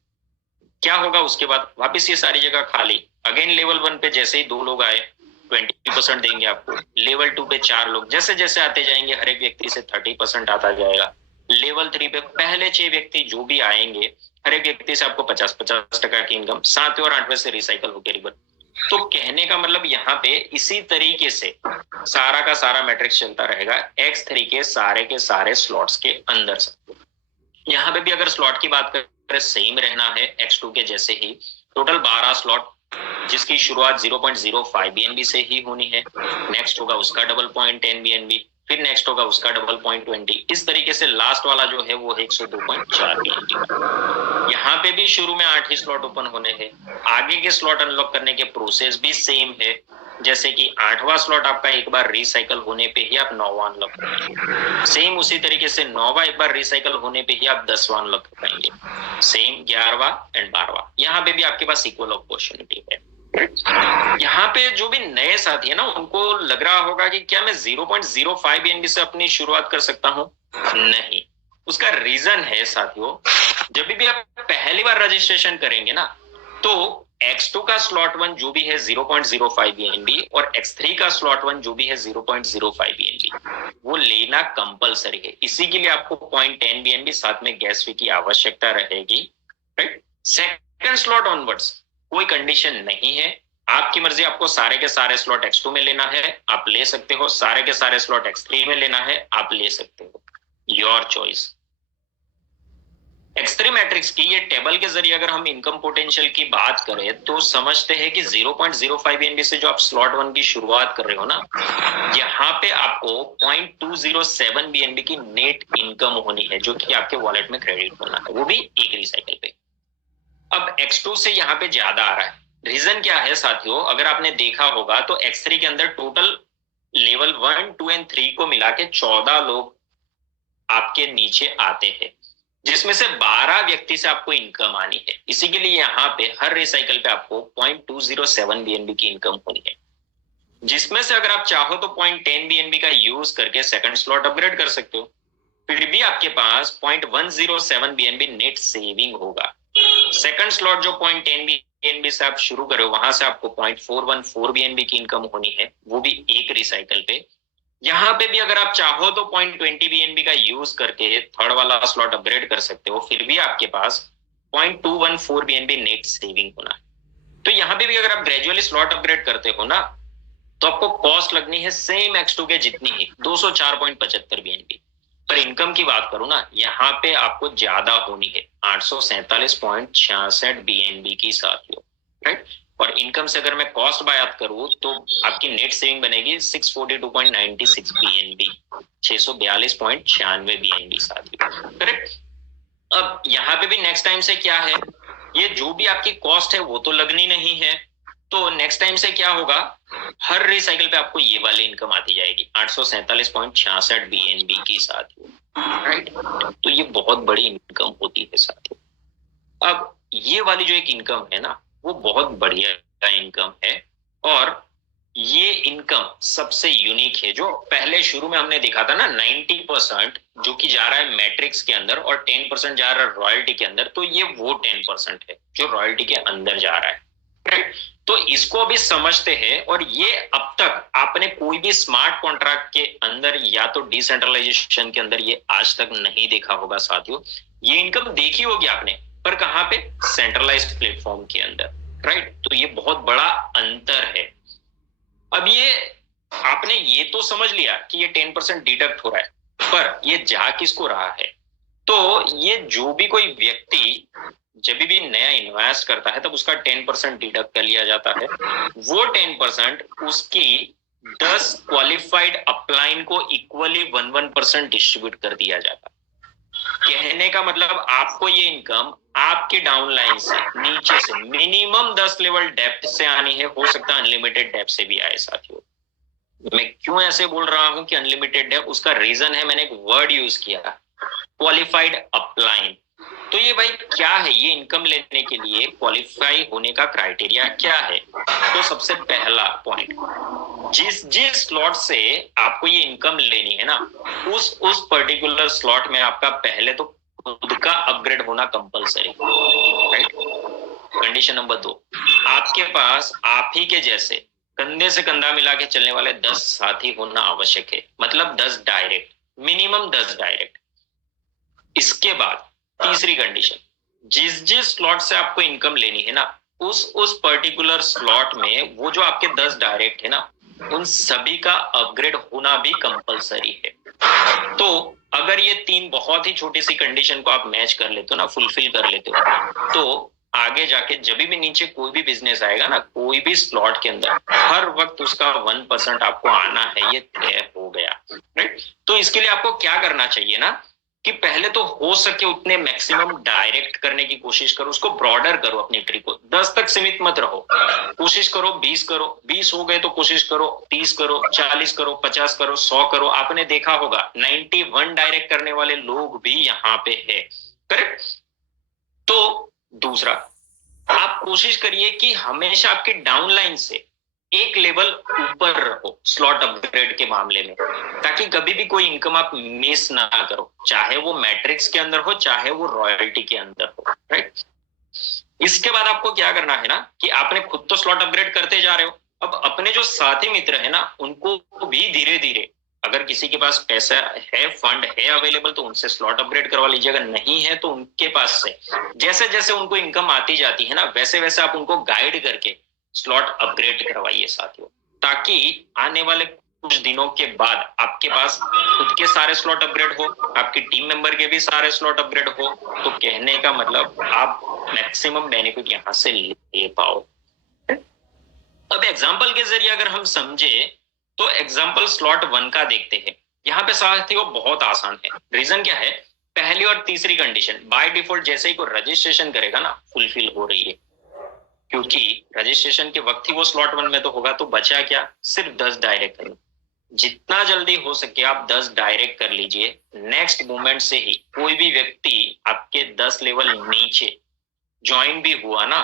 क्या होगा उसके बाद? वापिस ये सारी जगह खाली। अगेन लेवल 1 पे जैसे ही 2 लोग आए, 20% देंगे आपको। लेवल 2 पे 4 लोग, जैसे जैसे आते जाएंगे हर एक व्यक्ति से 30% आता जाएगा। लेवल 3 पे पहले 6 व्यक्ति जो भी आएंगे, हर एक व्यक्ति से आपको 50-50% की इनकम। 7वें और 8वें से रिसाइकल होकर रिबर्थ। तो कहने का मतलब यहाँ पे इसी तरीके से सारा का सारा मैट्रिक्स चलता रहेगा X3 के सारे स्लॉट्स के अंदर। यहाँ पे भी अगर स्लॉट की बात करें, सेम रहना है X2 के जैसे ही। टोटल 12 स्लॉट, जिसकी शुरुआत 0.05 BNB से ही होनी है। नेक्स्ट होगा उसका डबल 0.10 BNB, फिर नेक्स्ट होगा उसका डबल 0.20, इस तरीके से लास्ट वाला जो है वो है 102.4 BNB का। यहाँ पे भी शुरू में 8 ही स्लॉट ओपन होने हैं। आगे के स्लॉट अनलॉक करने के प्रोसेस भी सेम है, जैसे कि 8वां स्लॉट आपका एक बार रिसाइकल होने पे ही आप 9वां अनलॉक करेंगे, सेम उसी तरीके से 9वां एक बार रिसाइकल होने पे ही आप 10वां अनलॉक करेंगे, सेम 11वां एंड 12वां। यहाँ पे भी आपके पास इक्वल अपॉर्चुनिटी है। यहाँ पे जो भी नए साथी है ना, उनको लग रहा होगा कि क्या मैं 0.05 BNB से अपनी शुरुआत कर सकता हूँ? नहीं, उसका रीजन है साथियों, जब भी आप पहली बार रजिस्ट्रेशन करेंगे ना, तो X2 का स्लॉट 1 जो भी है 0.05 BNB और X3 का स्लॉट 1 जो भी है 0.05 BNB, वो लेना कंपलसरी है। इसी के लिए आपको 0.10 BNB साथ में गैस फी की आवश्यकता रहेगी, राइट। सेकंड स्लॉट ऑनवर्ड्स कोई कंडीशन नहीं है, आपकी मर्जी, आपको सारे के सारे स्लॉट X2 में लेना है आप ले सकते हो, सारे के सारे स्लॉट X3 में लेना है आप ले सकते हो, योर चॉइस। X3 मैट्रिक्स की ये टेबल के जरिए अगर हम इनकम पोटेंशियल की बात करें तो समझते हैं कि 0.05 BNB से जो आप स्लॉट 1 की शुरुआत कर रहे हो ना, यहाँ पे आपको 0.207 BNB की नेट इनकम होनी है, जो कि आपके वॉलेट में क्रेडिट होना है, वो भी एक रिसाइकल पे। अब X2 से यहाँ पे ज्यादा आ रहा है, रीजन क्या है साथियों? अगर आपने देखा होगा तो X3 के अंदर टोटल लेवल 1, 2 एंड 3 को मिला के 14 लोग आपके नीचे आते हैं, जिसमें से 12 व्यक्ति से आपको इनकम आनी है। इसी के लिए यहाँ पे हर रिसाइकल पे आपको 0.207 BNB की इनकम होनी है, जिसमें से अगर आप चाहो तो 0.10 BNB का यूज करके सेकंड स्लॉट अपग्रेड कर सकते हो, फिर भी आपके पास 0.107 BNB नेट सेविंग होगा। सेकंड स्लॉट जो 0.10 BNB से आप शुरू करो, वहां से आपको 0.414 BNB की इनकम होनी है, वो भी एक रिसाइकल पे। यहाँ पे भी अगर आप चाहो तो 0.20 BNB का यूज करके थर्ड वाला स्लॉट अपग्रेड कर सकते हो, फिर भी आपके पास 0.214 BNB नेट सेविंग होना है। तो यहाँ पे भी अगर आप ग्रेजुअली स्लॉट अपग्रेड करते हो ना, तो आपको कॉस्ट लगनी है सेम X2 के जितनी ही, 204.75 BNB। पर इनकम की बात करूं ना, यहाँ पे आपको ज्यादा होनी है, 847.66 BNB की साथियों, राइट। और इनकम से अगर मैं कॉस्ट बात करूं तो आपकी नेट सेविंग बनेगी 642.96 BNB, 642.96 BNB साथियों, करेक्ट। अब यहाँ पे भी नेक्स्ट टाइम से क्या है, ये जो भी आपकी कॉस्ट है वो तो लगनी नहीं है, तो नेक्स्ट टाइम से क्या होगा, हर रिसाइकल पे आपको ये वाली इनकम आती जाएगी 847.66 BNB की साथियों, राइट। तो ये बहुत बड़ी इनकम होती है साथियों। अब ये वाली जो एक इनकम है ना, वो बहुत बढ़िया इनकम है, और ये इनकम सबसे यूनिक है। जो पहले शुरू में हमने देखा था ना 90% जो कि जा रहा है मैट्रिक्स के अंदर और 10% जा रहा है रॉयल्टी के अंदर, तो ये वो 10% है जो रॉयल्टी के अंदर जा रहा है, राइट। तो इसको भी समझते हैं, और ये अब तक आपने कोई भी स्मार्ट कॉन्ट्रैक्ट के अंदर या तो डिसेंट्रलाइजेशन के अंदर ये आज तक नहीं देखा होगा साथियों। ये इनकम देखी होगी आपने, पर कहाँ पे? सेंट्रलाइज्ड प्लेटफॉर्म के अंदर, राइट। तो ये बहुत बड़ा अंतर है। अब ये आपने ये तो समझ लिया कि ये 10% डिडक्ट हो रहा है, पर ये जा किसको रहा है? तो ये जो भी कोई व्यक्ति जब भी नया इन्वेस्ट करता है तब उसका 10% डिडक्ट कर लिया जाता है। वो 10% उसकी 10 क्वालिफाइड अपलाइन को इक्वली 1% डिस्ट्रीब्यूट कर दिया जाता है। कहने का मतलब आपको ये इनकम आपके डाउनलाइन से, नीचे से, मिनिमम 10 लेवल डेप्थ से आनी है, हो सकता है अनलिमिटेड डेप्थ से भी आए साथियों। मैं क्यों ऐसे बोल रहा हूं कि अनलिमिटेड डेप्थ? उसका रीजन है, मैंने एक वर्ड यूज किया, क्वालिफाइड अपलाइन। तो ये भाई क्या है, ये इनकम लेने के लिए क्वालिफाई होने का क्राइटेरिया क्या है? तो सबसे पहला पॉइंट, जिस स्लॉट से आपको ये इनकम लेनी है ना, उस पर्टिकुलर स्लॉट में आपका पहले तो खुद का अपग्रेड होना कंपलसरी, राइट। कंडीशन नंबर 2, आपके पास आप ही के जैसे कंधे से कंधा मिला के चलने वाले 10 साथी होना आवश्यक है, मतलब 10 डायरेक्ट, मिनिमम 10 डायरेक्ट। इसके बाद तीसरी कंडीशन, जिस स्लॉट से आपको इनकम लेनी है ना, उस पर्टिकुलर स्लॉट में वो जो आपके 10 डायरेक्ट है ना, उन सभी का अपग्रेड होना भी कंपलसरी है। तो अगर ये 3 बहुत ही छोटी सी कंडीशन को आप मैच कर लेते हो ना, फुलफिल कर लेते हो, तो आगे जाके जब भी नीचे कोई भी बिजनेस आएगा ना, कोई भी स्लॉट के अंदर, हर वक्त उसका 1% आपको आना है, ये तय हो गया, राइट। तो इसके लिए आपको क्या करना चाहिए ना, कि पहले तो हो सके उतने मैक्सिमम डायरेक्ट करने की कोशिश करो, उसको ब्रॉडर करो, अपनी ट्री को 10 तक सीमित मत रहो, कोशिश करो 20 करो, 20 हो गए तो कोशिश करो 30 करो, 40 करो, 50 करो, 100 करो। आपने देखा होगा 91 डायरेक्ट करने वाले लोग भी यहाँ पे है, करेक्ट। तो दूसरा, आप कोशिश करिए कि हमेशा आपकी डाउनलाइन से एक लेवल ऊपर रहो स्लॉट अपग्रेड के मामले में, ताकि कभी भी कोई इनकम आप मिस ना करो, चाहे वो मैट्रिक्स के अंदर हो, चाहे वो रॉयल्टी के अंदर हो, राइट। इसके बाद आपको क्या करना है ना, कि आपने खुद तो स्लॉट अपग्रेड करते जा रहे हो, अब अपने जो साथी मित्र है ना, उनको भी धीरे धीरे, अगर किसी के पास पैसा है, फंड है अवेलेबल, तो उनसे स्लॉट अपग्रेड करवा लीजिए, अगर नहीं है तो उनके पास से जैसे जैसे उनको इनकम आती जाती है ना, वैसे वैसे आप उनको गाइड करके स्लॉट अपग्रेड करवाइए साथियों, ताकि आने वाले कुछ दिनों के बाद आपके पास खुद के सारे स्लॉट अपग्रेड हो, आपकी टीम मेंबर के भी सारे स्लॉट अपग्रेड हो, तो कहने का मतलब आप मैक्सिमम बेनिफिट यहां से ले पाओ। अब एग्जाम्पल के जरिए अगर हम समझे, तो एग्जाम्पल स्लॉट 1 का देखते हैं। यहाँ पे साथियों बहुत आसान है। रीजन क्या है, पहली और तीसरी कंडीशन बाय डिफॉल्ट जैसे ही कोई रजिस्ट्रेशन करेगा ना, फुलफिल हो रही है, क्योंकि रजिस्ट्रेशन के वक्त ही वो स्लॉट 1 में तो होगा, तो बचा क्या, सिर्फ 10 डायरेक्ट करना। जितना जल्दी हो सके आप 10 डायरेक्ट कर लीजिए। नेक्स्ट मूवमेंट से ही कोई भी व्यक्ति आपके 10 लेवल नीचे ज्वाइन भी हुआ ना,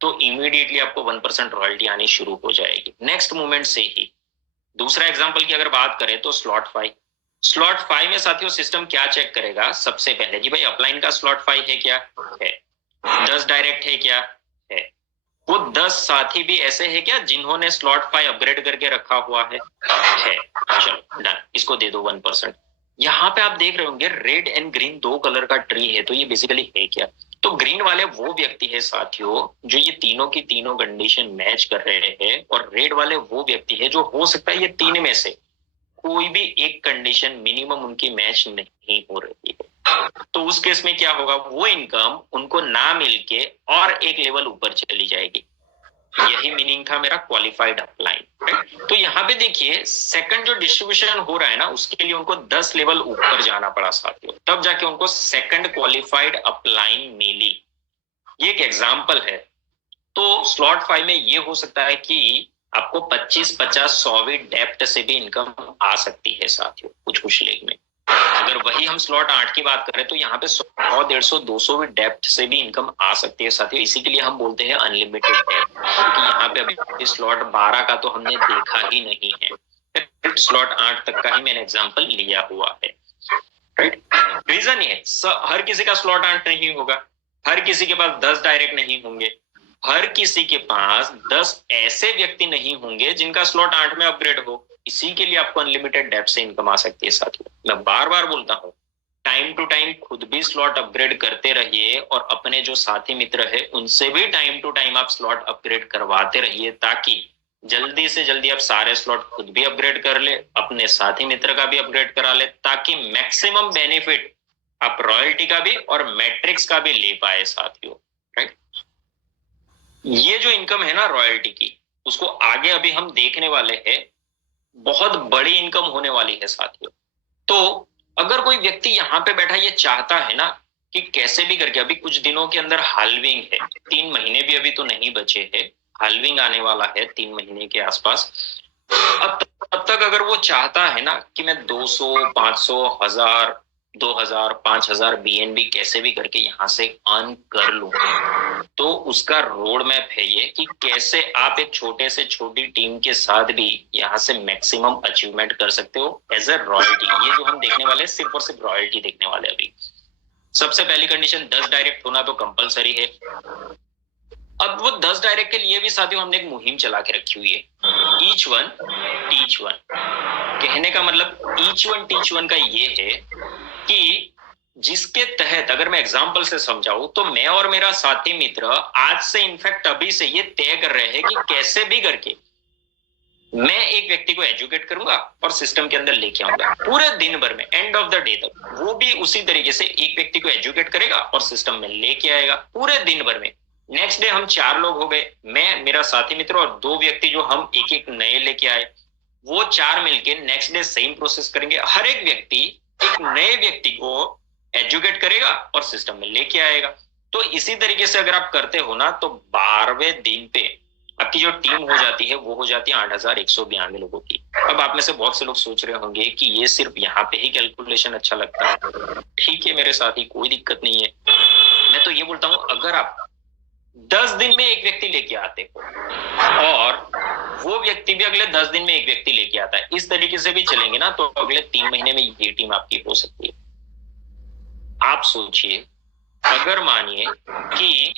तो इमीडिएटली आपको 1% रॉयल्टी आनी शुरू हो जाएगी नेक्स्ट मूवमेंट से ही। दूसरा एग्जांपल की अगर बात करें तो स्लॉट 5 में साथियों सिस्टम क्या चेक करेगा, सबसे पहले कि भाई अपलाइन का स्लॉट 5 है क्या, है। 10 डायरेक्ट है क्या, है। वो 10 साथी भी ऐसे है क्या जिन्होंने स्लॉट 5 अपग्रेड करके रखा हुआ है। चलो डन, इसको दे दो 1%। यहाँ पे आप देख रहे होंगे रेड एंड ग्रीन 2 कलर का ट्री है, तो ये बेसिकली है क्या, तो ग्रीन वाले वो व्यक्ति है साथियों जो ये तीनों की तीनों कंडीशन मैच कर रहे हैं, और रेड वाले वो व्यक्ति है जो हो सकता है ये तीन में से कोई भी एक कंडीशन मिनिमम उनकी मैच नहीं हो रही है। तो उस केस में क्या होगा, वो इनकम उनको ना मिलके और एक लेवल ऊपर चली जाएगी। यही मीनिंग था मेरा क्वालिफाइड अपलाइन। तो यहाँ पे देखिए सेकंड जो डिस्ट्रीब्यूशन हो रहा है ना, उसके लिए उनको 10 लेवल ऊपर जाना पड़ा साथियों, तब जाके उनको सेकंड क्वालिफाइड अपलाइन मिली। ये एक एग्जांपल है। तो स्लॉट 5 में ये हो सकता है कि आपको 25, 50, 100 डेप्थ से भी इनकम आ सकती है साथियों कुछ लेग में। अगर वही हम स्लॉट 8 की बात करें तो यहाँ पे 100, 150, 200 भी डेप्थ से भी इनकम आ सकती है साथियों। इसी के लिए हम बोलते हैं अनलिमिटेड डेप्थ, क्योंकि यहाँ पे अभी स्लॉट 12 का तो हमने देखा ही नहीं है, स्लॉट 8 तक का ही मैंने एग्जांपल लिया हुआ है, राइट। रीजन ये हर किसी का स्लॉट 8 नहीं होगा, हर किसी के पास 10 डायरेक्ट नहीं होंगे, हर किसी के पास 10 ऐसे व्यक्ति नहीं होंगे जिनका स्लॉट 8 में अपग्रेड हो। इसी के लिए आपको अनलिमिटेड डेप्थ से इनकम आ सकती है साथियों। मैं बार बार बोलता हूँ, टाइम टू टाइम खुद भी स्लॉट अपग्रेड करते रहिए, और अपने जो साथी मित्र है उनसे भी टाइम टू टाइम आप स्लॉट अपग्रेड करवाते रहिए, ताकि जल्दी से जल्दी आप सारे स्लॉट खुद भी अपग्रेड कर ले, अपने साथी मित्र का भी अपग्रेड करा ले, ताकि मैक्सिमम बेनिफिट आप रॉयल्टी का भी और मैट्रिक्स का भी ले पाए साथियों, राइट। ये जो इनकम है ना रॉयल्टी की, उसको आगे अभी हम देखने वाले हैं, बहुत बड़ी इनकम होने वाली है साथियों। तो अगर कोई व्यक्ति यहाँ पे बैठा ये चाहता है ना कि कैसे भी करके, अभी कुछ दिनों के अंदर हाल्विंग है, 3 महीने भी अभी तो नहीं बचे हैं, हाल्विंग आने वाला है 3 महीने के आसपास। अब तब तक अगर वो चाहता है ना कि मैं 200, 500, 1000, 2000, 5000 BNB कैसे भी करके यहाँ से अर्न कर लूं, तो उसका रोड मैप है ये कि कैसे आप एक छोटे से छोटी टीम के साथ भी यहाँ से मैक्सिमम अचीवमेंट कर सकते हो एज अ रॉयल्टी। ये जो हम देखने वाले सिर्फ और सिर्फ रॉयल्टी देखने वाले अभी। सबसे पहली कंडीशन 10 डायरेक्ट होना तो कंपलसरी है। अब वो 10 डायरेक्ट के लिए भी साथियों हमने एक मुहिम चला के रखी हुई है, ईच वन टीच वन। कहने का मतलब ईच वन टीच वन का ये है कि जिसके तहत अगर मैं एग्जांपल से समझाऊं तो मैं और मेरा साथी मित्र आज से इनफैक्ट अभी से ये तय कर रहे हैं कि कैसे भी करके मैं एक व्यक्ति को एजुकेट करूंगा और सिस्टम के अंदर लेके आऊंगा पूरे दिन भर में, एंड ऑफ द डे तक वो भी उसी तरीके से एक व्यक्ति को एजुकेट करेगा और सिस्टम में लेके आएगा पूरे दिन भर में। नेक्स्ट डे हम 4 लोग हो गए, मैं, मेरा साथी मित्र और 2 व्यक्ति जो हम एक एक नए लेके आए। वो 4 मिलके नेक्स्ट डे सेम प्रोसेस करेंगे। हर एक व्यक्ति एक नए व्यक्ति को एजुकेट करेगा और सिस्टम में लेके आएगा। तो इसी तरीके से अगर आप करते हो ना, तो 12वें दिन पे आपकी जो टीम हो जाती है वो हो जाती है 8,192 लोगों की। अब आप में से बहुत से लोग सोच रहे होंगे कि ये सिर्फ यहाँ पे ही कैलकुलेशन अच्छा लगता है। ठीक है मेरे साथी, कोई दिक्कत नहीं है। मैं तो ये बोलता हूँ, अगर आप 10 दिन में एक व्यक्ति लेके आते हो और वो व्यक्ति भी अगले 10 दिन में एक व्यक्ति लेके आता है, इस तरीके से भी चलेंगे ना, तो अगले 3 महीने में ये टीम आपकी हो सकती है। आप सोचिए, अगर मानिए कि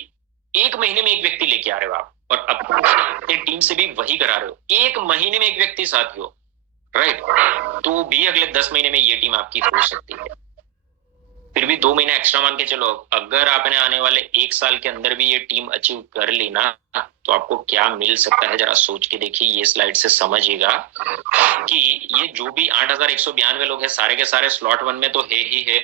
1 महीने में एक व्यक्ति लेके आ रहे हो आप और अपनी टीम से भी वही करा रहे हो, 1 महीने में एक व्यक्ति साथी हो, राइट, तो भी अगले 10 महीने में ये टीम आपकी हो सकती है। फिर भी 2 महीने एक्स्ट्रा मान के चलो, अगर आपने आने वाले 1 साल के अंदर भी ये टीम अचीव कर ली ना, तो आपको क्या मिल सकता है, जरा सोच के देखिए। ये स्लाइड से समझिएगा कि ये जो भी 8,192 लोग हैं, सारे के सारे स्लॉट 1 में तो है ही है।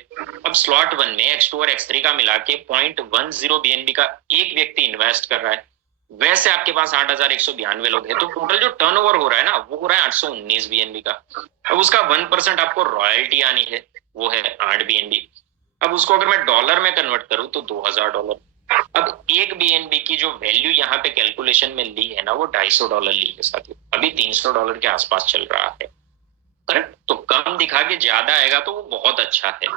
अब स्लॉट 1 में X2 और X3 का मिला के 0.10 BNB का एक व्यक्ति इन्वेस्ट कर रहा है। वैसे आपके पास 8,192 लोग हैं, तो टोटल जो टर्नओवर हो रहा है ना, वो हो रहा है 819 BNB का। अब उसका 1% आपको रॉयल्टी आनी है, वो है 8 BNB। अब उसको अगर मैं डॉलर में कन्वर्ट करूं तो $2,000। अब 1 BNB की जो वैल्यू यहाँ पे कैलकुलेशन में ली है ना, वो $250 ली है साथियों। अभी $300 के आसपास चल रहा है, करेक्ट। तो कम दिखा के ज्यादा आएगा तो वो बहुत अच्छा है।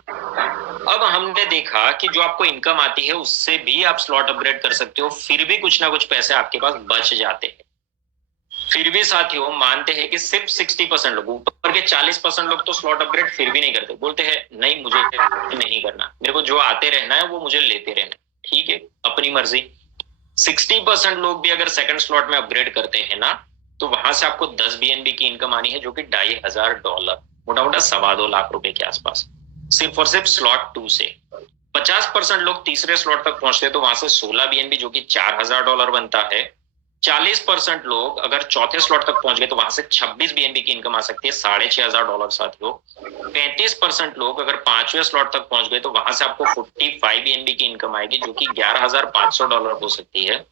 अब हमने देखा कि जो आपको इनकम आती है उससे भी आप स्लॉट अपग्रेड कर सकते हो, फिर भी कुछ ना कुछ पैसे आपके पास बच जाते हैं। फिर भी साथियों मानते हैं कि सिर्फ 60% लोग, ऊपर के 40% लोग तो स्लॉट अपग्रेड फिर भी नहीं करते, बोलते हैं नहीं मुझे नहीं करना, मेरे को जो आते रहना है वो मुझे लेते रहना है। ठीक है, अपनी मर्जी। 60% लोग भी अगर सेकंड स्लॉट में अपग्रेड करते हैं ना, तो वहां से आपको 10 BNB की इनकम आनी है, जो कि $2,500, मोटा मोटा 2.25 लाख रुपए के आसपास, सिर्फ और सिर्फ स्लॉट 2 से। 50% लोग तीसरे स्लॉट तक पहुंचते हैं तो वहां से 16 BNB, जो कि $4,000 बनता है। 40% लोग अगर चौथे स्लॉट तक पहुंच गए तो वहां से 26 BNB की इनकम आ सकती है, $6,500 साथियों। 35% लोग अगर 5वें स्लॉट तक पहुंच गए तो वहां से आपको 45 BNB की इनकम आएगी, जो कि $11,500 हो सकती है।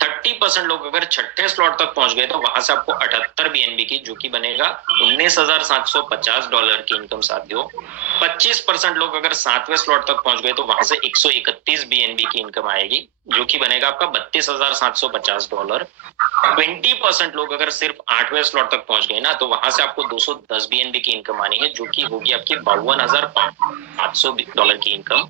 30% लोग अगर छठे स्लॉट तक पहुंच गए तो वहां से आपको 78 BNB की, जो कि बनेगा $19,750 की इनकम साथियों। 25% लोग अगर 7वें स्लॉट तक पहुंच गए तो वहां से 131 BNB की इनकम आएगी, जो कि बनेगा आपका $32,750। 20% लोग अगर सिर्फ 8वें स्लॉट तक पहुंच गए ना, तो वहां से आपको 210 BNB की इनकम आनी है, जो कि होगी आपकी $52,500 की इनकम।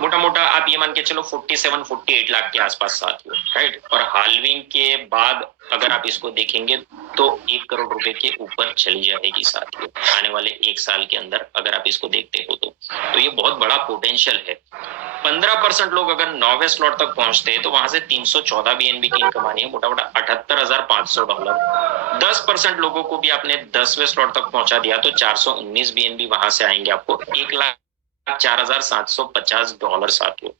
मोटा मोटा आप ये मान के चलो 47-48 लाख के आसपास साथियों, राइट। और हालविंग के बाद अगर आप इसको देखेंगे तो 1 करोड़ रुपए के ऊपर चली जाएगी साथियों आने वाले 1 साल के अंदर, अगर आप इसको देखते हो तो ये बहुत बड़ा पोटेंशियल है। 15% लोग अगर 9वें स्लॉट तक पहुंचते हैं तो वहां से 314 BNB की इनकम आनी है, मोटा मोटा $78,500। 10% लोगों को भी आपने 10वें स्लॉट तक पहुंचा दिया तो 419 BNB वहां से आएंगे आपको, $1,04,750 साथियों।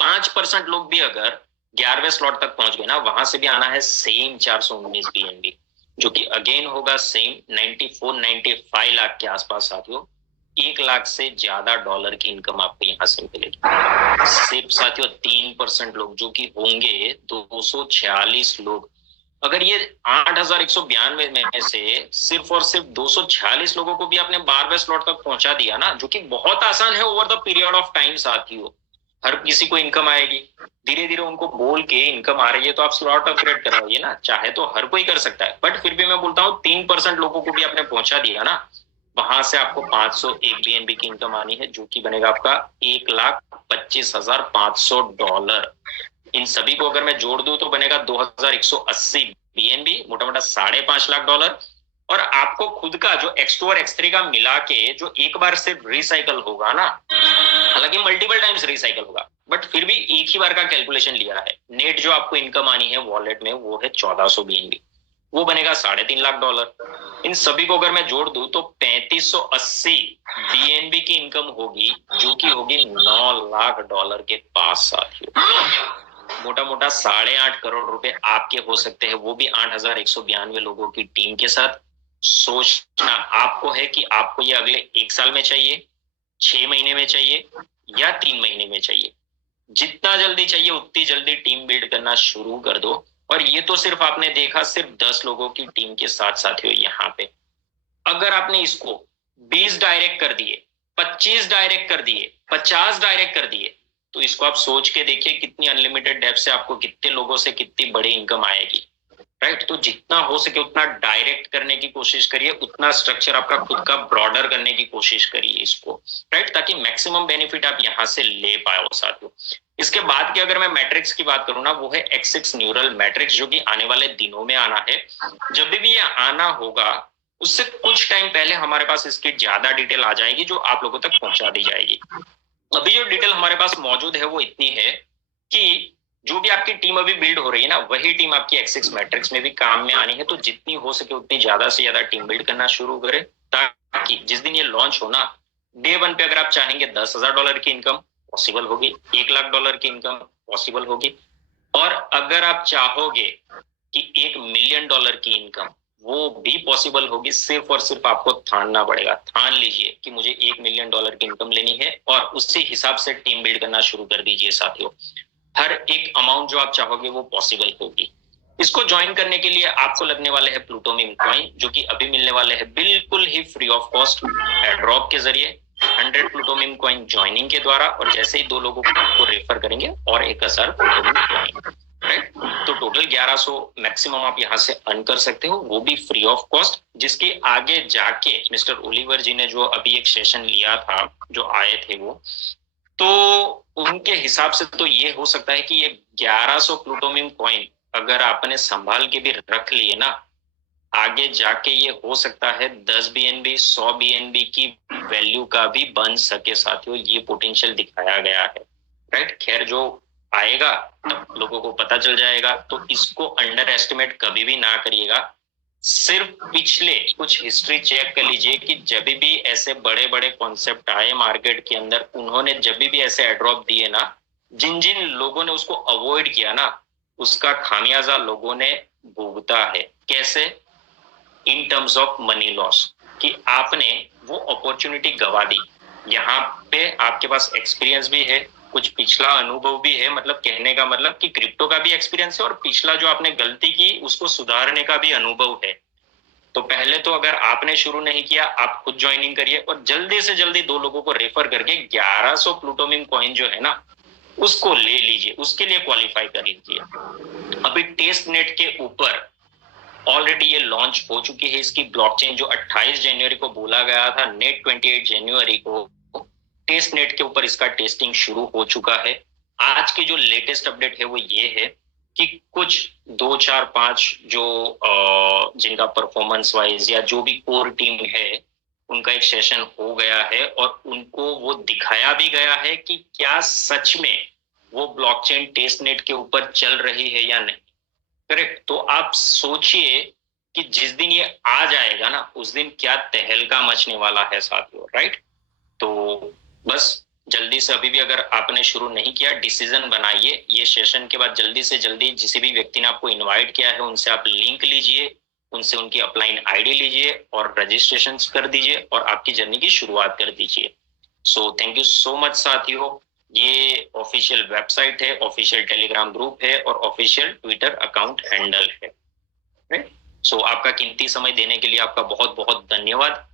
5% लोग भी अगर 11वें स्लॉट तक पहुंच गए ना, वहां से भी आना है सेम 419 BNB, जो कि अगेन होगा सेम 94-95 लाख के आसपास साथियों। 1 लाख से ज्यादा डॉलर की इनकम आपको यहाँ से मिलेगी। सिर्फ साथियों 3% लोग, जो कि होंगे 246 लोग, अगर ये 8,192 में से सिर्फ और सिर्फ 246 लोगों को भी आपने 12वें स्लॉट तक पहुंचा दिया ना, जो कि बहुत आसान है over the period of time साथियों। हर किसी को इनकम आएगी, धीरे धीरे उनको बोल के इनकम आ रही है तो आप स्लॉट अपग्रेड करवाइए ना, चाहे तो हर कोई कर सकता है। बट फिर भी मैं बोलता हूँ 3% लोगों को भी आपने पहुंचा दिया ना, वहां से आपको 501 BNB की इनकम आनी है, जो कि बनेगा आपका $1,25,500। इन सभी को अगर मैं जोड़ दूं तो बनेगा 2,180 BNB, मोटा मोटा $5.5 लाख। और आपको खुद का जो X2 और X3 का मिला के जो एक बार सिर्फ रिसाइकल होगा ना, हालांकि मल्टीपल टाइम्स रिसाइकल होगा, बट फिर भी एक ही बार का कैलकुलेशन लिया है, नेट जो आपको इनकम आनी है वॉलेट में वो है 1,400 BNB, वो बनेगा $3.5 लाख। इन सभी को अगर मैं जोड़ दूं तो 3,580 BNB की इनकम होगी, जो कि होगी $9 लाख के पास साथियों। मोटा मोटा 8.5 करोड़ रुपए आपके हो सकते हैं, वो भी 8,192 लोगों की टीम के साथ। सोचना आपको है कि आपको ये अगले 1 साल में चाहिए, 6 महीने में चाहिए या 3 महीने में चाहिए। जितना जल्दी चाहिए उतनी जल्दी टीम बिल्ड करना शुरू कर दो। और ये तो सिर्फ आपने देखा सिर्फ 10 लोगों की टीम के साथ साथियों यहाँ पे, अगर आपने इसको 20 डायरेक्ट कर दिए, 25 डायरेक्ट कर दिए, 50 डायरेक्ट कर दिए, तो इसको आप सोच के देखिए कितनी अनलिमिटेड डेप्थ से आपको कितने लोगों से कितनी बड़ी इनकम आएगी। राइट, तो जितना हो सके उतना डायरेक्ट करने की कोशिश करिए, उतना स्ट्रक्चर आपका खुद का ब्रॉडर करने की कोशिश करिए इसको। राइट, ताकि मैक्सिमम बेनिफिट आप यहां से ले पाओ साथियों। इसके बाद की अगर मैं मैट्रिक्स की बात करूं ना, वो है X6 न्यूरल मैट्रिक्स, जो कि आने वाले दिनों में आना है। जब भी ये आना होगा उससे कुछ टाइम पहले हमारे पास इसकी ज्यादा डिटेल आ जाएगी, जो आप लोगों तक पहुंचा दी जाएगी। अभी जो डिटेल हमारे पास मौजूद है वो इतनी है कि जो भी आपकी टीम अभी बिल्ड हो रही है ना, वही टीम आपकी X6 मैट्रिक्स में भी काम में आनी है। तो जितनी हो सके उतनी ज्यादा से ज्यादा टीम बिल्ड करना शुरू करें, ताकि जिस दिन ये लॉन्च हो ना, डे 1 पे अगर आप चाहेंगे $10,000 की इनकम पॉसिबल होगी, $1,00,000 की इनकम पॉसिबल होगी, और अगर आप चाहोगे कि $1,000,000 की इनकम, वो भी पॉसिबल होगी। सिर्फ और सिर्फ आपको ठानना पड़ेगा, ठान लीजिए कि मुझे $1,000,000 की इनकम लेनी है, और उसी हिसाब से टीम बिल्ड करना शुरू कर दीजिए साथियों। हर एक अमाउंट जो आप चाहोगे वो पॉसिबल होगी। इसको ज्वाइन करने के लिए आपको लगने वाले हैं प्लूटोमियम कॉइन, जो कि अभी मिलने वाले हैं बिल्कुल ही फ्री ऑफ कॉस्ट एयरड्रॉप के जरिए, 100 प्लूटोमियम कॉइन ज्वाइनिंग के द्वारा, और जैसे ही 2 लोगों को रेफर करेंगे और 1,000 प्लूटोमियम कॉइन। राइट, तो टोटल 1100 मैक्सिमम आप यहाँ से अर्न कर सकते हो, वो भी फ्री ऑफ कॉस्ट। जिसके आगे जाके मिस्टर ओलिवर जी ने जो अभी एक सेशन लिया था, जो आए थे वो, तो उनके हिसाब से तो ये हो सकता है कि ये 1100 प्लूटोमियम कॉइन अगर आपने संभाल के भी रख लिए ना, आगे जाके ये हो सकता है 10 BNB 100 BNB की वैल्यू का भी बन सके साथियों। ये पोटेंशियल दिखाया गया है। राइट, खैर जो आएगा तब लोगों को पता चल जाएगा, तो इसको अंडर एस्टिमेट कभी भी ना करिएगा। सिर्फ पिछले कुछ हिस्ट्री चेक कर लीजिए कि जब भी ऐसे बड़े बड़े कॉन्सेप्ट आए मार्केट के अंदर, उन्होंने जब भी ऐसे एड्रॉप दिए ना, जिन जिन लोगों ने उसको अवॉइड किया ना, उसका खामियाजा लोगों ने भुगता है। कैसे? In terms of money loss, कि आपने वो अपॉर्चुनिटी गवा दी। यहाँ पे आपके पास एक्सपीरियंस भी है, कुछ पिछला अनुभव भी है, मतलब कहने का मतलब कि क्रिप्टो का भी एक्सपीरियंस है, और पिछला जो आपने गलती की उसको सुधारने का भी अनुभव है। तो पहले तो अगर आपने शुरू नहीं किया, आप खुद ज्वाइनिंग करिए, और जल्दी से जल्दी 2 लोगों को रेफर करके 1100 प्लूटोमियम कॉइन जो है ना, उसको ले लीजिए, उसके लिए क्वालिफाई कर लीजिए। अभी टेस्ट नेट के ऊपर ऑलरेडी ये लॉन्च हो चुकी है इसकी ब्लॉकचेन, जो 28 जनवरी को बोला गया था, नेट 28 जनवरी को टेस्ट नेट के ऊपर इसका टेस्टिंग शुरू हो चुका है। आज की जो लेटेस्ट अपडेट है वो ये है कि कुछ 2 4 5 जो जिनका परफॉर्मेंस वाइज या जो भी कोर टीम है, उनका एक सेशन हो गया है, और उनको वो दिखाया भी गया है कि क्या सच में वो ब्लॉकचेन टेस्ट नेट के ऊपर चल रही है या नहीं। करेक्ट, तो आप सोचिए कि जिस दिन ये आ जाएगा ना, उस दिन क्या तहलका मचने वाला है साथियों। राइट, तो बस जल्दी से, अभी भी अगर आपने शुरू नहीं किया, डिसीजन बनाइए। ये सेशन के बाद जल्दी से जल्दी जिस भी व्यक्ति ने आपको इनवाइट किया है उनसे आप लिंक लीजिए, उनसे उनकी अपलाइन आईडी लीजिए और रजिस्ट्रेशन कर दीजिए, और आपकी जर्नी की शुरुआत कर दीजिए। So thank you so much साथियों। ये ऑफिशियल वेबसाइट है, ऑफिशियल टेलीग्राम ग्रुप है, और ऑफिशियल ट्विटर अकाउंट हैंडल है। सो आपका कीमती समय देने के लिए आपका बहुत बहुत धन्यवाद।